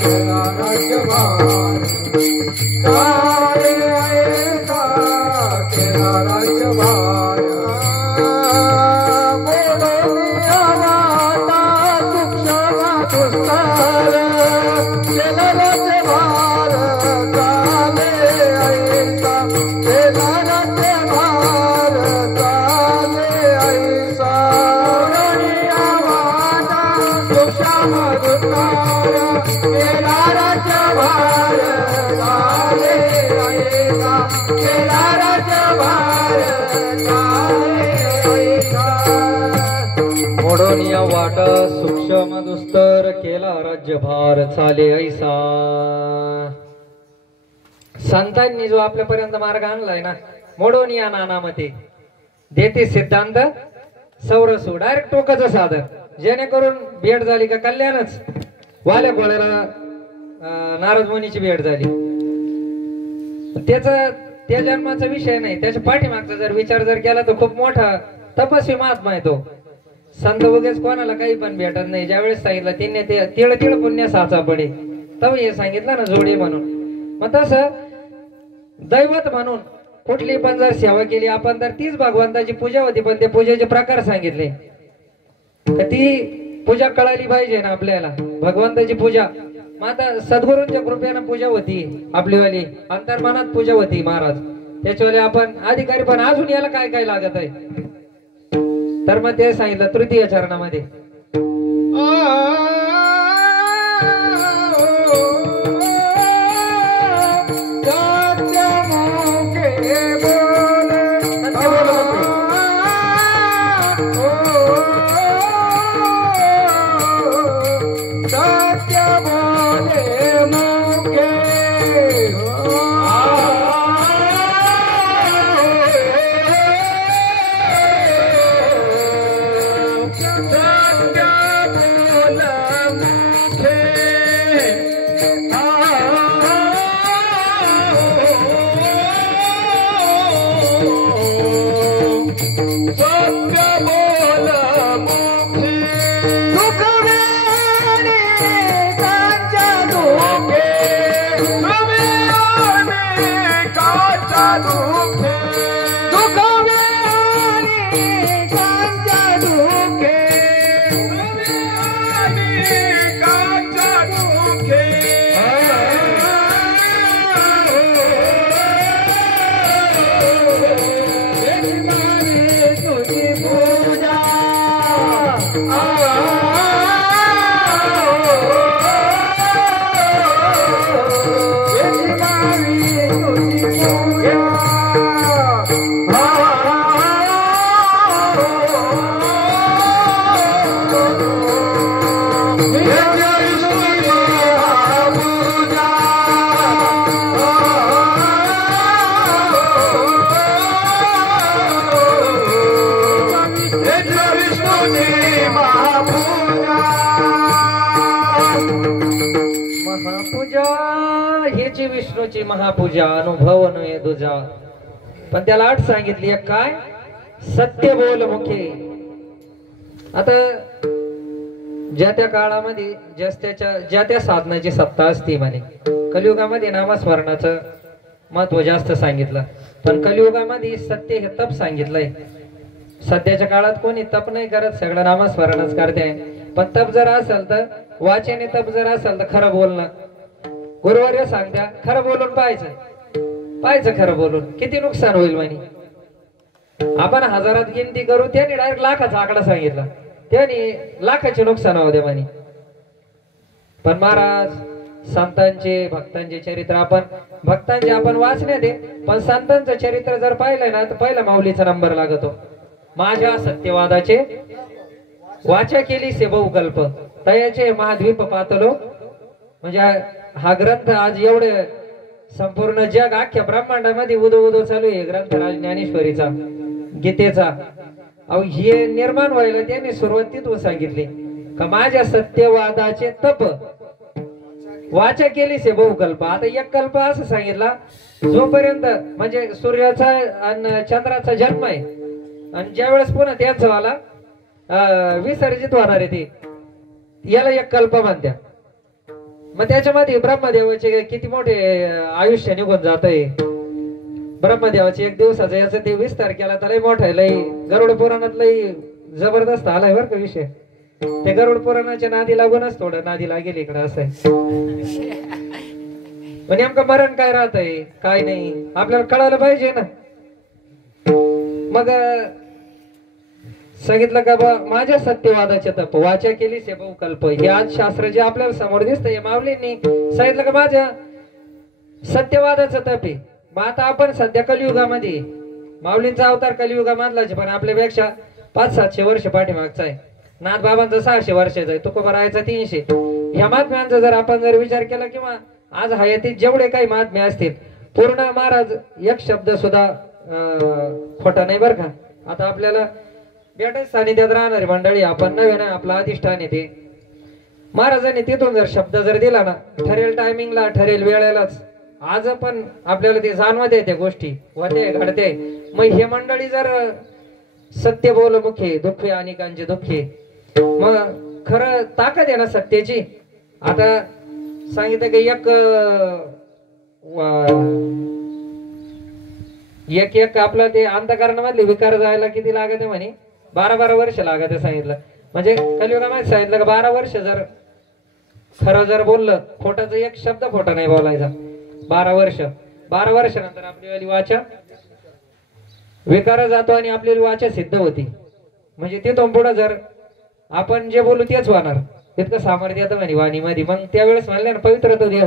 केला राज्यभार, चाले ऐसा केला राज्यभार. बोलनिया वाटा सूक्ष्म दुस्तर केला राज्यभार, चाले ऐसा केला राज्यभार, चाले ऐसा. बोलनिया वाटा सूक्ष्म दुस्तर केला राज्यभार, चाले ऐसा केला राज्यभार, चाले ऐसा. मोडून या वाट सूक्ष्म दुस्तर केला राज्यभार, चाले ऐसा. संतांनी जो आपल्यापर्यंत मार्ग आणलाय ना, मोडून या नानामते देते सिद्धांत सौरसू, डायरेक्ट टोकाचं साधन, जेणेकरून भेट झाली का कल्याणच. वाल्या गोळ्याला नारद मुनीची भेट झाली, त्याचा त्या जन्माचा विषय नाही, त्याच्या पाठीमागचा जर विचार जर केला तर खूप मोठा तपस्वी महात्मा आहे तो. संत वगैरे कोणाला काही पण भेटत नाही. ज्यावेळेस सांगितलं तिने ते तिळ तिळ पुण्य साचा पडे, तव हे सांगितलं ना जोडी म्हणून. मग तसं दैवत म्हणून कुठली पण जर सेवा केली आपण तर तीच भगवंताची पूजा होती. पण ते पूजेचे प्रकार सांगितले तर ती पूजा कळाली पाहिजे ना आपल्याला, भगवंताची पूजा. मग आता सद्गुरूंच्या कृपेनं पूजा होती आपलीवाली, अंतर्मनात पूजा होती महाराज. त्याच्यावाले आपण अधिकारी. पण अजून याला काय काय लागत आहे तर मग ते सांगितलं तृतीय चरणामध्ये. विष्णूची महापूजा अनुभव नये दुजा. पण त्याला अट सांगितली एक काय, सत्य बोल मुखे. आता ज्या त्या काळामध्ये ज्या त्या साधनाची सत्ता असते म्हणे. कलियुगामध्ये नामस्मरणाचं महत्व जास्त सांगितलं, पण कलियुगामध्ये सत्य हे तप सांगितलंय. सध्याच्या काळात कोणी तप नाही करत, सगळं नामस्मरणच करते. पण तप जर असेल तर वाचने तप जर असेल तर खरं बोलणं. गुरुवार्य सांगत्या खरं बोलून पाहायचं खरं बोलून किती नुकसान होईल म्हणे. आपण हजारात गिनती करू, त्याने डायरेक्ट लाखाचा आकडा सांगितला, त्याने लाखाचे नुकसान होते म्हणे. पण महाराज संतांचे भक्तांचे चरित्र आपण भक्तांचे आपण वाचण्यात आहे, पण संतांचं चरित्र जर पाहिलं ना तर पहिला माऊलीचा नंबर लागतो. माझ्या सत्यवादाचे वाचा केली से बहुकल्प तयाचे महाद्वीप पातलो. म्हणजे हा ग्रंथ आज एवढे संपूर्ण जग अख्ख्या ब्रह्मांडामध्ये उदो उदो चालू आहे ग्रंथ राज ज्ञानेश्वरीचा गीतेचा. अहो हे निर्माण व्हायला त्याने सुरुवात तिथून सांगितली का माझ्या सत्यवादाचे तप वाचा केली से बहुकल्प. आता एक कल्प असं सांगितला जोपर्यंत म्हणजे सूर्याचा आणि चंद्राचा जन्म आहे आणि ज्या वेळेस पुन्हा त्याच वाला विसर्जित होणार आहे ते याला एक कल्प म्हणत्या. मग त्याच्यामध्ये ब्रह्मदेवाचे किती मोठे आयुष्य निघून जात आहे. ब्रह्मदेवाचे एक दिवसाचा याचा ते विस्तार केला तर लय मोठा आहे. लय गरुड पुराणात लय जबरदस्त आलाय बरं का विषय. ते गरुड पुराणाच्या नादी लागूनच थोडं नादी लागेल इकडे असं आहे. पण नेमकं मरण काय राहत आहे काय नाही आपल्याला कळायला पाहिजे ना. मग सांगितलं का बा माझ्या सत्यवादाचे तप वाचा केली से बहुकल्प. हे आज शास्त्र जे आपल्याला समोर दिसतंय माऊलींनी सांगितलं का माझ्या सत्यवादाचं तप आहे. मग आता आपण सध्या कलियुगामध्ये माऊलींचा अवतार कलियुगामधलाच पण आपल्यापेक्षा 500-700 वर्ष पाठीमागचा आहे. नाथ बाबांचा 600 वर्षाचा आहे. तुकोबारायचा 300. ह्या महात्म्यांचा जर आपण जर विचार केला किंवा आज हयातीत जेवढे काही महात्मे असतील पूर्ण महाराज एक शब्द सुद्धा खोटा नाही बरं का. आता आपल्याला भेटच सानिध्यात राहणारी मंडळी आपण नव्हे ना आपला अधिष्ठान येते. महाराजांनी तिथून जर शब्द जर दिला ना ठरेल टायमिंगला ठरेल वेळेलाच आज पण आपल्याला ते जाणवत आहे त्या गोष्टी होते घडते. मग हे मंडळी जर सत्य बोल मुखे दुःखे अनेकांचे दुःखे मग खरं ताकद आहे ना सत्याची. आता सांगितलं की एक आपलं ते अंतःकरणामधले विकार जायला किती लागत आहे म्हणे 12-12 वर्ष लागत आहे सांगितलं. म्हणजे कलियुगामध्ये सांगितलं का 12 वर्ष जर खरं जर बोललं खोटाचा एक शब्द खोटा नाही बोलायचा 12 वर्ष. 12 वर्षानंतर आपली वाचा विकार जातो आणि आपली वाचा सिद्ध होती. म्हणजे तिथून पुढे जर आपण जे बोलू तेच होणार. इतकं सामर्थ्य येतं म्हणे वाणी मध्ये. मग त्यावेळेस म्हणले ना पवित्र तो देह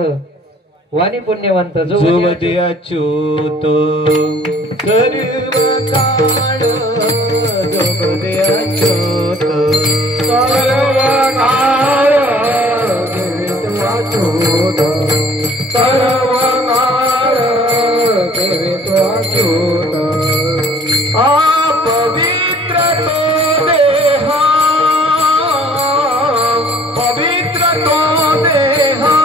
वाणी पुण्यवंत जो अच्युत सर्व काळ अच्युत सर्व काळ अच्युत सर्व काळ अच्युत पवित्र तो देहा पवित्र तो देहा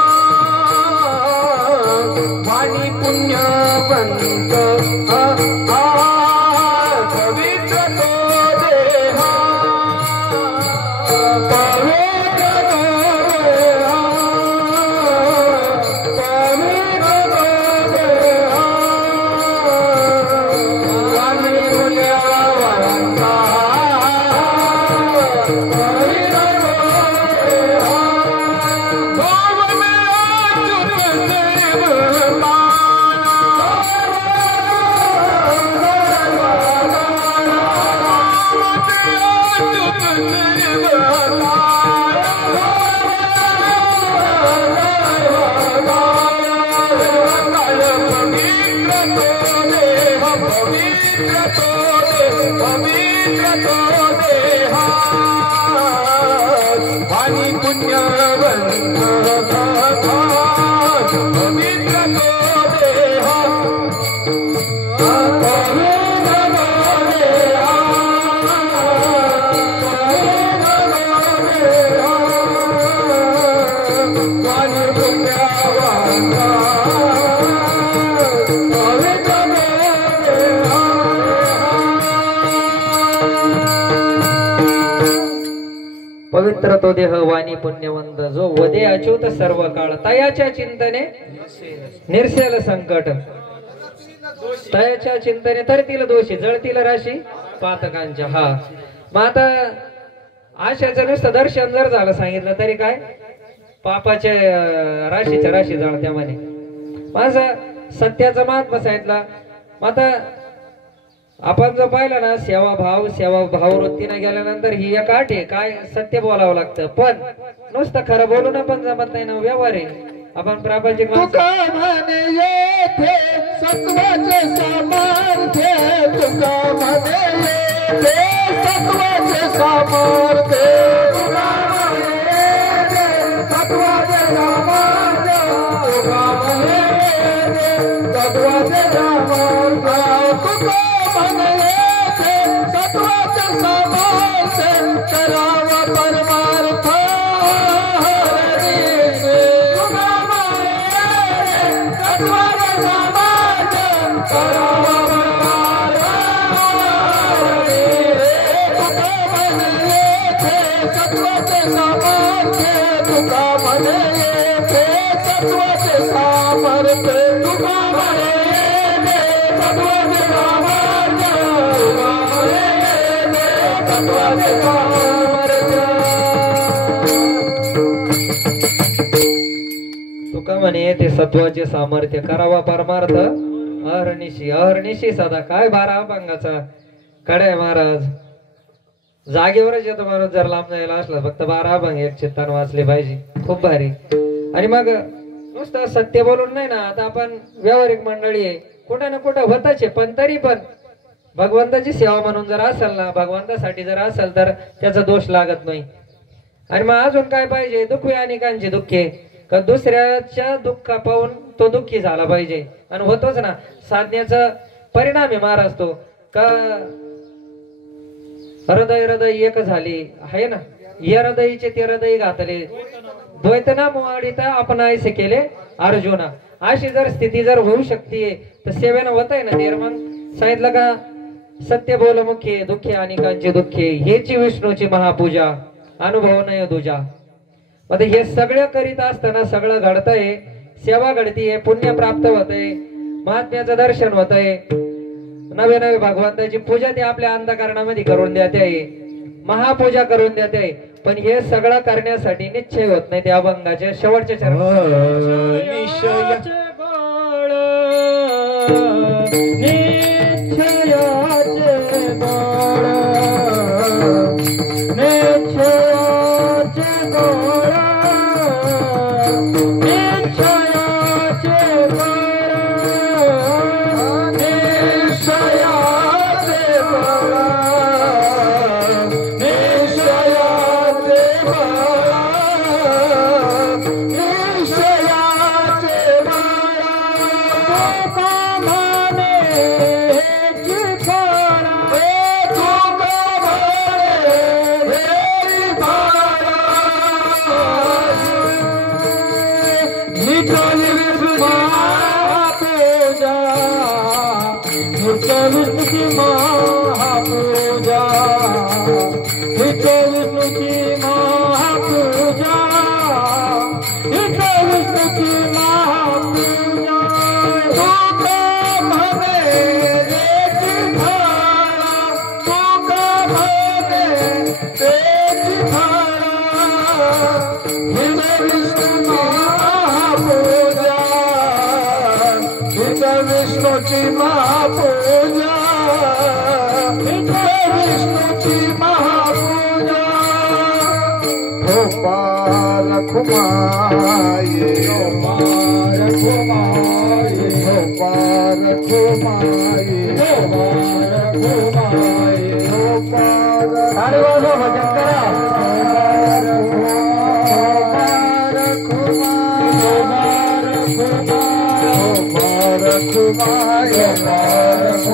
वाणी पुण्यवंत पवित्र तो देहा पवित्र तो देहा पवित्र तो देहा वाणी पुण्यवंत पवित्र तो देहा वाणी पुण्यवंत पवित्र तो देहा वाणी पुण्यवंत पवित्र तो देह वाणी पुण्यवंत जो वदे अच्युत सर्व काळ तयाच्या चिंतने निर्सेल संकट. तयाच्या चिंतने तरतील दोषी जळतील राशी पातकांच्या. हा मग आता आशाचं नुसतं दर्शन जर झालं सांगितलं तरी काय पापाच्या राशीच्या राशी जळत्या म्हणे. माझा सत्याचा महात्मा सांगितला. मग आता आपण जो पाहिलं ना सेवा भाव वृत्तीने गेल्यानंतर ही एक आठ आहे काय सत्य बोलावं लागतं. पण नुसतं खरं बोलून पण जमत नाही ना व्यवहार आहे. आपण प्रापंचिक माणसं. तुका म्हणे येथे सत्वाचे सामर्थ्य तुका म्हणे येथे सत्वाचे सामर्थ्य तुका म्हणे येथे सत्वाचे सामर्थ्य तुका म्हणे येथे सत्वाचे सामर्थ्य तुका म्हणे येथे सत्वाचे सामर्थ्य कराव परमार्थ तुका म्हणे ते सत्वाचे सामर्थ्य करावा परमार्थ अहर्निशी अहर्निशी सदा. काय बारा अभंगाचा कडे महाराज. जागेवरच येतो माणूस जर लांब जायला असला फक्त 12 अभंग एक चित्तान वाचले पाहिजे. खूप भारी. आणि मग नुसतं सत्य बोलून नाही ना. आता आपण व्यावहारिक मंडळी आहे कुठं ना कुठं होतच आहे पण तरी पण भगवंताची सेवा म्हणून जर असेल ना भगवंतासाठी जर असेल तर त्याचा दोष लागत नाही. आणि मग अजून काय पाहिजे दुःखी अनेकांचे दुःखे का दुसऱ्याच्या दुःख पाहून तो दुःखी झाला पाहिजे. आणि होतोच ना साधण्याचा परिणाम आहे महाराज तो का हृदय हृदय एक झाली आहे ना. ये हृदयीचे ते हृदय घातले द्वैतना मुआडिता आपण ऐसे केले अर्जुना. अशी जर स्थिती जर होऊ शकते तर सेवेनं होत आहे ना. ते मग सांगितलं का सत्य बोल मुख्य दुःखे अनेकांचे दुःखे हेची विष्णूची महापूजा अनुभव नाही दुजा. मग हे सगळं करीत असताना सगळं घडतंय सेवा घडतीये पुण्य प्राप्त होतंय महात्म्याचं दर्शन होतंय नवे नवे भगवंताची पूजा ते आपल्या अंधकारणामध्ये करून देते आहे महापूजा करून देते आहे. पण हे सगळं करण्यासाठी निश्चय होत नाही. त्या अभंगाच्या शेवटच्या विष्णूची महापूजा विष्णूची महापूजा गोपाल खुमाये गोपाल खुमाये गोपाल खुमाये गोपाल खुमाये गोपाल सारे वालों भजन करा Kumaya, Kumaya,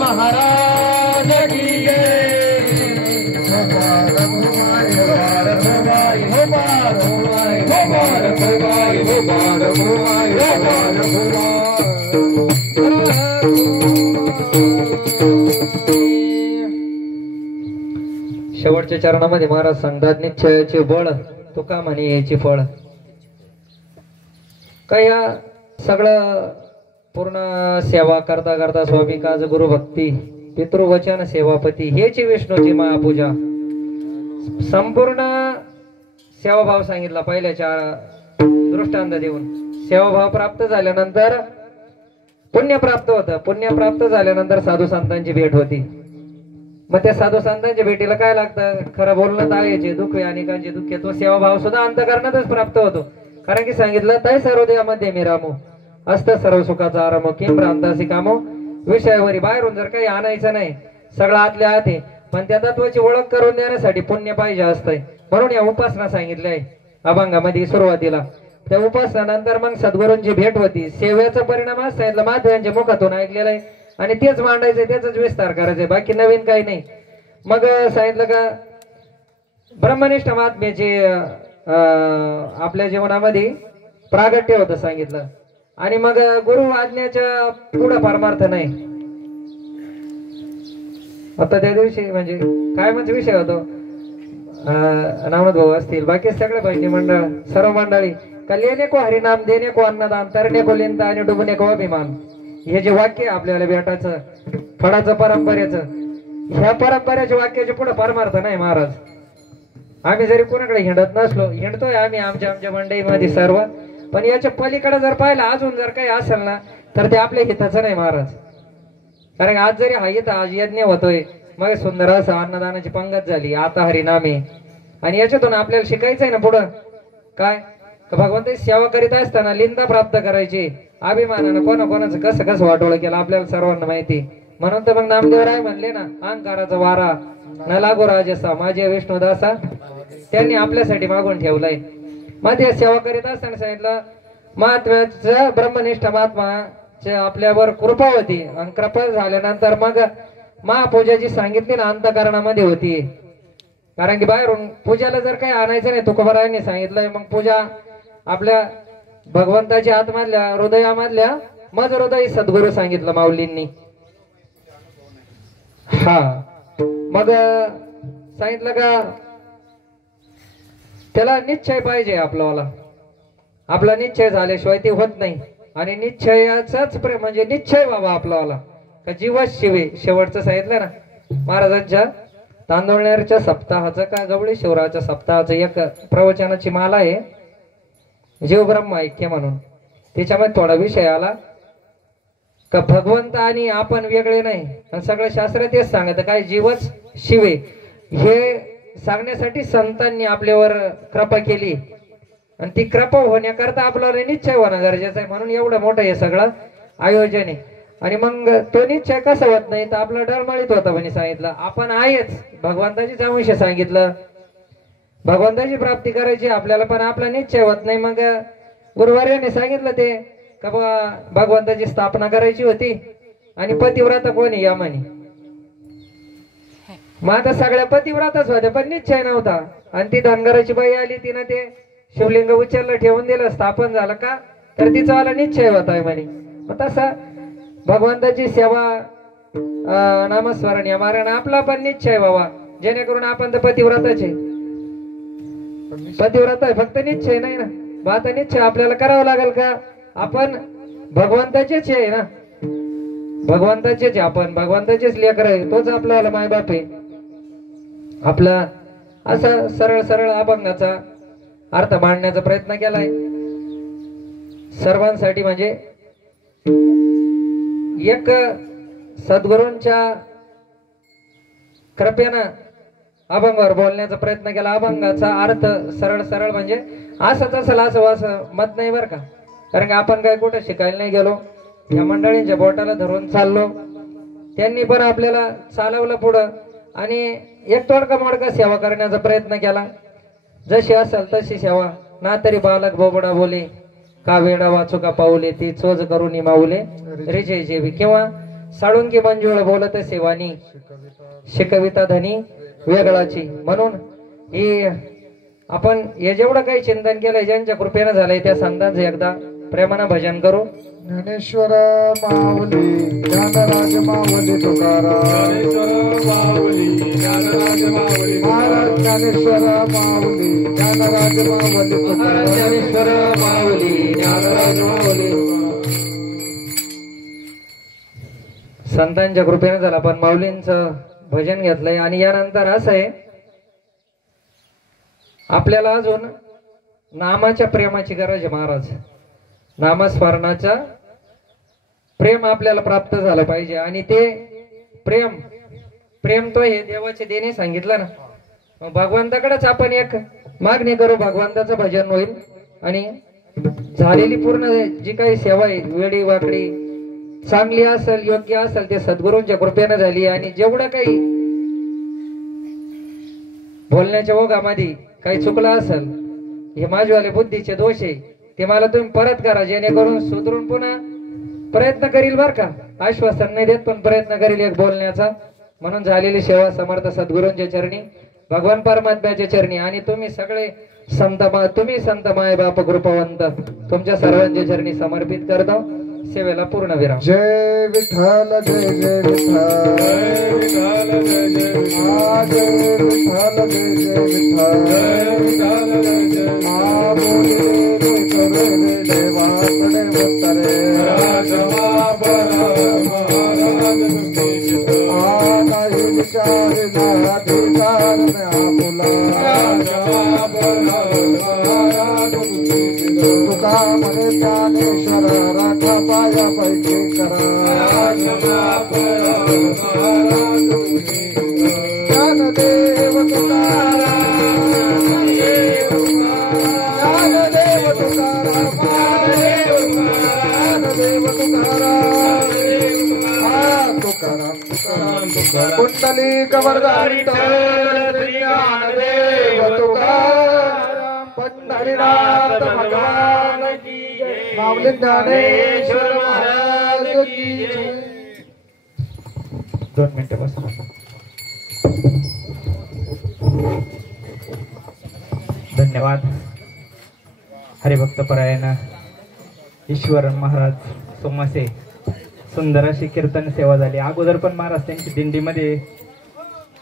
Maharaj शेवटच्या चरणामध्ये महाराज सांगतात निश्चयाचे बळ तुका म्हणे याची फळ. काय या सगळं पूर्ण सेवा करता करता स्वामी काज गुरु भक्ती पितृवचन सेवापती हेची विष्णूची महापूजा संपूर्ण सेवाभाव सांगितला पहिल्याच्या दृष्टांत देऊन. सेवाभाव प्राप्त झाल्यानंतर पुण्य प्राप्त होतं. पुण्य प्राप्त झाल्यानंतर साधू संतांची भेट होती. मग त्या साधू संतांच्या भेटीला काय लागतं? खरं बोलणं ताळ्याचे दुःख अनेकांचे दुःख. तो सेवाभाव सुद्धा अंतःकरणातच प्राप्त होतो. कारण की सांगितलं तय सर्वदेवामध्ये मी रामो असत सर्व सुखाचा आरामो किम भ्रांतासी कामो. विषयावरी बाहेरून जर काही आणायचं नाही, सगळं आतल्या आत आहे, पण त्या तत्वाची ओळख करून देण्यासाठी पुण्य पाहिजे असतंय. म्हणून या उपासना सांगितलंय अभंगामध्ये सुरुवातीला. त्या उपासनानंतर मग सद्गुरूंची भेट होती. सेवेचा परिणाम आज सांगितलं महात्म्यांच्या मुखातून ऐकलेला आहे आणि तेच मांडायचंय, त्याचाच विस्तार करायचंय, बाकी नवीन काही नाही. मग सांगितलं का ब्रह्मनिष्ठ महात्म्याचे आपल्या जीवनामध्ये प्रागट्य होतं सांगितलं. आणि मग गुरु आज्ञाच्या पुढं परमार्थ नाही. आता त्या दिवशी म्हणजे काय म्हणजे विषय होतो नामद भाऊ असतील, बाकी सगळे भजनी मंडळ सर्व मंडळी कल्याणे को हरिनाम देणे को अन्नदान तरणे को लिंता आणि डुबणे को अभिमान. हे जे वाक्य आपल्याला भेटायचं फळाचं परंपरेचं, ह्या परंपरेच्या वाक्याच्या पुढे परमार्थ नाही महाराज. आम्ही जरी कोणाकडे हिंडत नसलो, हिंडतोय आम्ही आमच्या मंडळीमध्ये सर्व, पण याच्या पलीकडे जर पाहिलं अजून जर काही असेल ना तर ते आपल्या हिताचं नाही महाराज. कारण आज जरी हा हित आज यज्ञ होतोय, मग सुंदर असं अन्नदानाची पंगत झाली, आता हरिनामे, आणि याच्यातून आपल्याला शिकायचंय ना पुढं काय भगवंताची सेवा करीत असताना लिंदा प्राप्त करायची अभिमानानं कोणाकोणाचं कसं कसं वाटोळं केलं आपल्याला सर्वांना माहिती. म्हणून तर मग नामदेव राय म्हणले ना अहंकाराचा वारा न लागो राजसा माझे विष्णुदासा, त्यांनी आपल्यासाठी मागून ठेवलंय. मग ते सेवा करीत असताना सांगितलं महात्म्याचं ब्रह्मनिष्ठ महात्माचे आपल्यावर कृपा होती आणि कृपा झाल्यानंतर मग महापूजाची सांगितली ना अंतःकरणामध्ये होती. कारण की बाहेरून पूजाला जर काही आणायचं नाही तुकोबारायांनी सांगितलंय, मग पूजा आपल्या भगवंताच्या आतमधल्या हृदयामधल्या मज हृदय सद्गुरू सांगितलं माऊलींनी. हा मग सांगितलं का त्याला निश्चय पाहिजे आपल्याला. आपला निश्चय झाल्याशिवाय ते होत नाही. आणि निश्चयाचाच म्हणजे निश्चय व्हावा आपल्याला का जीवच शिवे. शेवटचं सांगितलं ना महाराजांच्या तांदुळनेरच्या सप्ताहाचं का गवळी शिवराच्या सप्ताहाचं एक प्रवचनाची माला आहे जीव ब्रह्म ऐक्य म्हणून. त्याच्यामध्ये थोडा विषय आला का भगवंत आणि आपण वेगळे नाही, आणि सगळं शास्त्र तेच सांगत काय जीवच शिवे. हे सांगण्यासाठी संतांनी आपल्यावर कृपा केली आणि ती कृपा होण्याकरता आपल्याला निश्चय होणं गरजेचं आहे. म्हणून एवढं मोठं हे सगळं आयोजन आहे. आणि मग तो निश्चय कसा होत नाही तर आपला डळमळीत होता म्हणे सांगितलं. आपण आहेच भगवंताचीच अंश सांगितलं, भगवंताची प्राप्ती करायची आपल्याला, पण आपला निश्चय होत नाही. मग गुरुवार्याने सांगितलं ते का भगवंताची स्थापना करायची होती आणि पतिव्रता कोणी या म्हणे. मग आता सगळ्या पतिव्रताच होत्या पण निश्चय नव्हता. आणि ती धनगराची बाई आली, तिनं ते शिवलिंग उचललं ठेवून दिलं, स्थापन झालं का तर तिचा वाला निश्चय होत आहे म्हणे. मग तसा भगवंताची सेवा नामस्मरण या मार्गाने आपला पण निश्चय व्हावा, जेणेकरून आपण तर पतिव्रताचे पतिव्रता आहे, फक्त निश्चय नाही ना. मग आता निश्चय आपल्याला करावा लागेल का आपण भगवंताचेच आहे ना, भगवंताचेच आपण भगवंताचेच लेकर आहे, तोच आपल्याला मायबाप आहे आपला. असा सरळ सरळ अभंगाचा अर्थ मांडण्याचा प्रयत्न केलाय सर्वांसाठी. म्हणजे एक सद्गुरूंच्या कृपेनं अभंगावर बोलण्याचा प्रयत्न केला. अभंगाचा अर्थ सरळ सरळ म्हणजे असंच असेल असं मत नाही बरं का. कारण की आपण काय कुठं शिकायला नाही गेलो, या मंडळींच्या बोटाला धरून चाललो, त्यांनी पण आपल्याला चालवलं पुढं आणि एक तोडका मोडका सेवा करण्याचा प्रयत्न केला. जशी असेल तशी सेवा ना तरी बालक बोबडा बोले का वेडा वाचू का पाऊले ती चोज करून माऊले रिजय जेवी. किंवा साळुंकी मंजुळ बोलत सेवानी शिकविता धनी वेगळाची. म्हणून ही आपण हे जेवढं काही चिंतन केलंय ज्यांच्या कृपेनं झालंय त्या संतांचं एकदा प्रेमानं भजन करू. ज्ञानेश्वर माऊली ज्ञानराज माऊली तुकाराम महाराज ज्ञानेश्वर माऊली ज्ञानराज माऊली तुकाराम ज्ञानेश्वर माऊली ज्ञानराज माऊली. संतांच्या कृपेने झाला, पण माऊलींचं भजन घेतलंय. आणि यानंतर असं आहे, आपल्याला अजून नामाच्या प्रेमाची गरज आहे. महाराज नामस्मरणाचा प्रेम आपल्याला प्राप्त झालं पाहिजे. आणि ते प्रेम तो हे देवाचे देणे सांगितलं ना. मग भगवंताकडेच आपण एक मागणी करू, भगवंताचं भजन होईल. आणि झालेली पूर्ण जी काही सेवा आहे, वेळी वाकडी चांगली असेल, योग्य असेल, ते सद्गुरूंच्या कृपेनं झाली. आणि जेवढं काही बोलण्याच्या ओघामध्ये काही चुकलं असेल, हे माझ्यावाले बुद्धीचे दोष आहे, ते मला तुम्ही परत करा, जेणेकरून सुधरून पुन्हा प्रयत्न करील. बर का, आश्वासन नाही देत, पण प्रयत्न करील एक बोलण्याचा. म्हणून झालेली सेवा समर्थ सद्गुरूंच्या चरणी, भगवान परमात्म्याच्या चरणी. आणि तुम्ही सगळे तुम्ही संत माय बाप कृपावंत, तुमच्या सर्वांच्या चरणी समर्पित करतो. सेवेला पूर्ण विराम. जय विठ्ठल जय जय विठ्ठल जय विठ्ठल जय जय विठ्ठल जय विठ्ठल जय जय विठ्ठल माऊली करे देवाकडे वतरे नाही विचारला अधिकार में आपुला तुका म्हणे ज्ञानेश्वर राखा पाया पैकी करा ज्ञानदेव तुकाराम ज्ञानदेव तुकाराम ज्ञानदेव तुकाराम कुंडली कवरदारी ज्ञानदेव तुकाराम पंढरीनाथ भगवान की जय. माऊली ज्ञानेश्वर महाराज की जय. 2 मिनिटं बस. धन्यवाद. हरिभक्त परायण ईश्वर महाराज सोमासे सुंदर अशी कीर्तन सेवा झाली. अगोदर पण महाराज त्यांची दिंडीमध्ये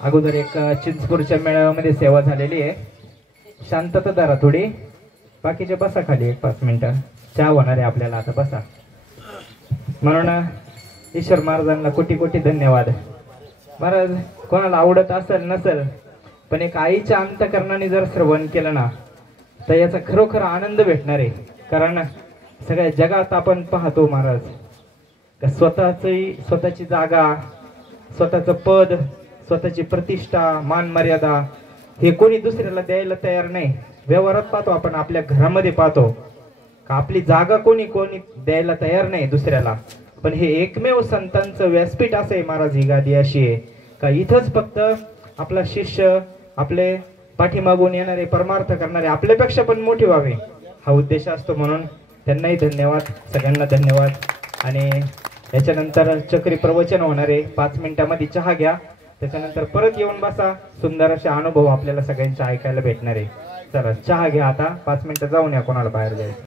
अगोदर एक चिंचपूरच्या मेळाव्यामध्ये सेवा झालेली आहे. शांतता धरा थोडी, बाकीचे बसा खाली 5 मिनिटं, चहा होणार आहे आपल्याला आता, बसा. म्हणून ईश्वर महाराजांना कोटी कोटी धन्यवाद. महाराज कोणाला आवडत असेल नसेल, पण एक आईच्या अंतकरणाने जर श्रवण केलं ना, तर याचा खरोखर आनंद भेटणार आहे. कारण सगळ्या जगात आपण पाहतो महाराज, स्वतःची जागा, स्वतःचं पद, स्वतःची प्रतिष्ठा, मान मर्यादा हे कोणी दुसऱ्याला द्यायला तयार नाही. व्यवहारात पाहतो आपण, आपल्या घरामध्ये पाहतो का आपली जागा कोणी द्यायला तयार नाही दुसऱ्याला. पण हे एकमेव संतांचं व्यासपीठ असं आहे महाराज, ही गादी अशी आहे का इथंच फक्त आपला शिष्य, आपले पाठीमागून येणारे, परमार्थ करणारे आपल्यापेक्षा पण मोठे व्हावे, हा उद्देश असतो. म्हणून त्यांनाही धन्यवाद, सगळ्यांना धन्यवाद. आणि याच्यानंतर चक्री प्रवचन होणार आहे. 5 मिनिटांमध्ये चहा घ्या, त्याच्यानंतर परत येऊन बसा. सुंदर असे अनुभव आपल्याला सगळ्यांचे ऐकायला भेटणार आहे. चला चहा घ्या आता, 5 मिनिटं जाऊन या, कोणाला बाहेर जायचं.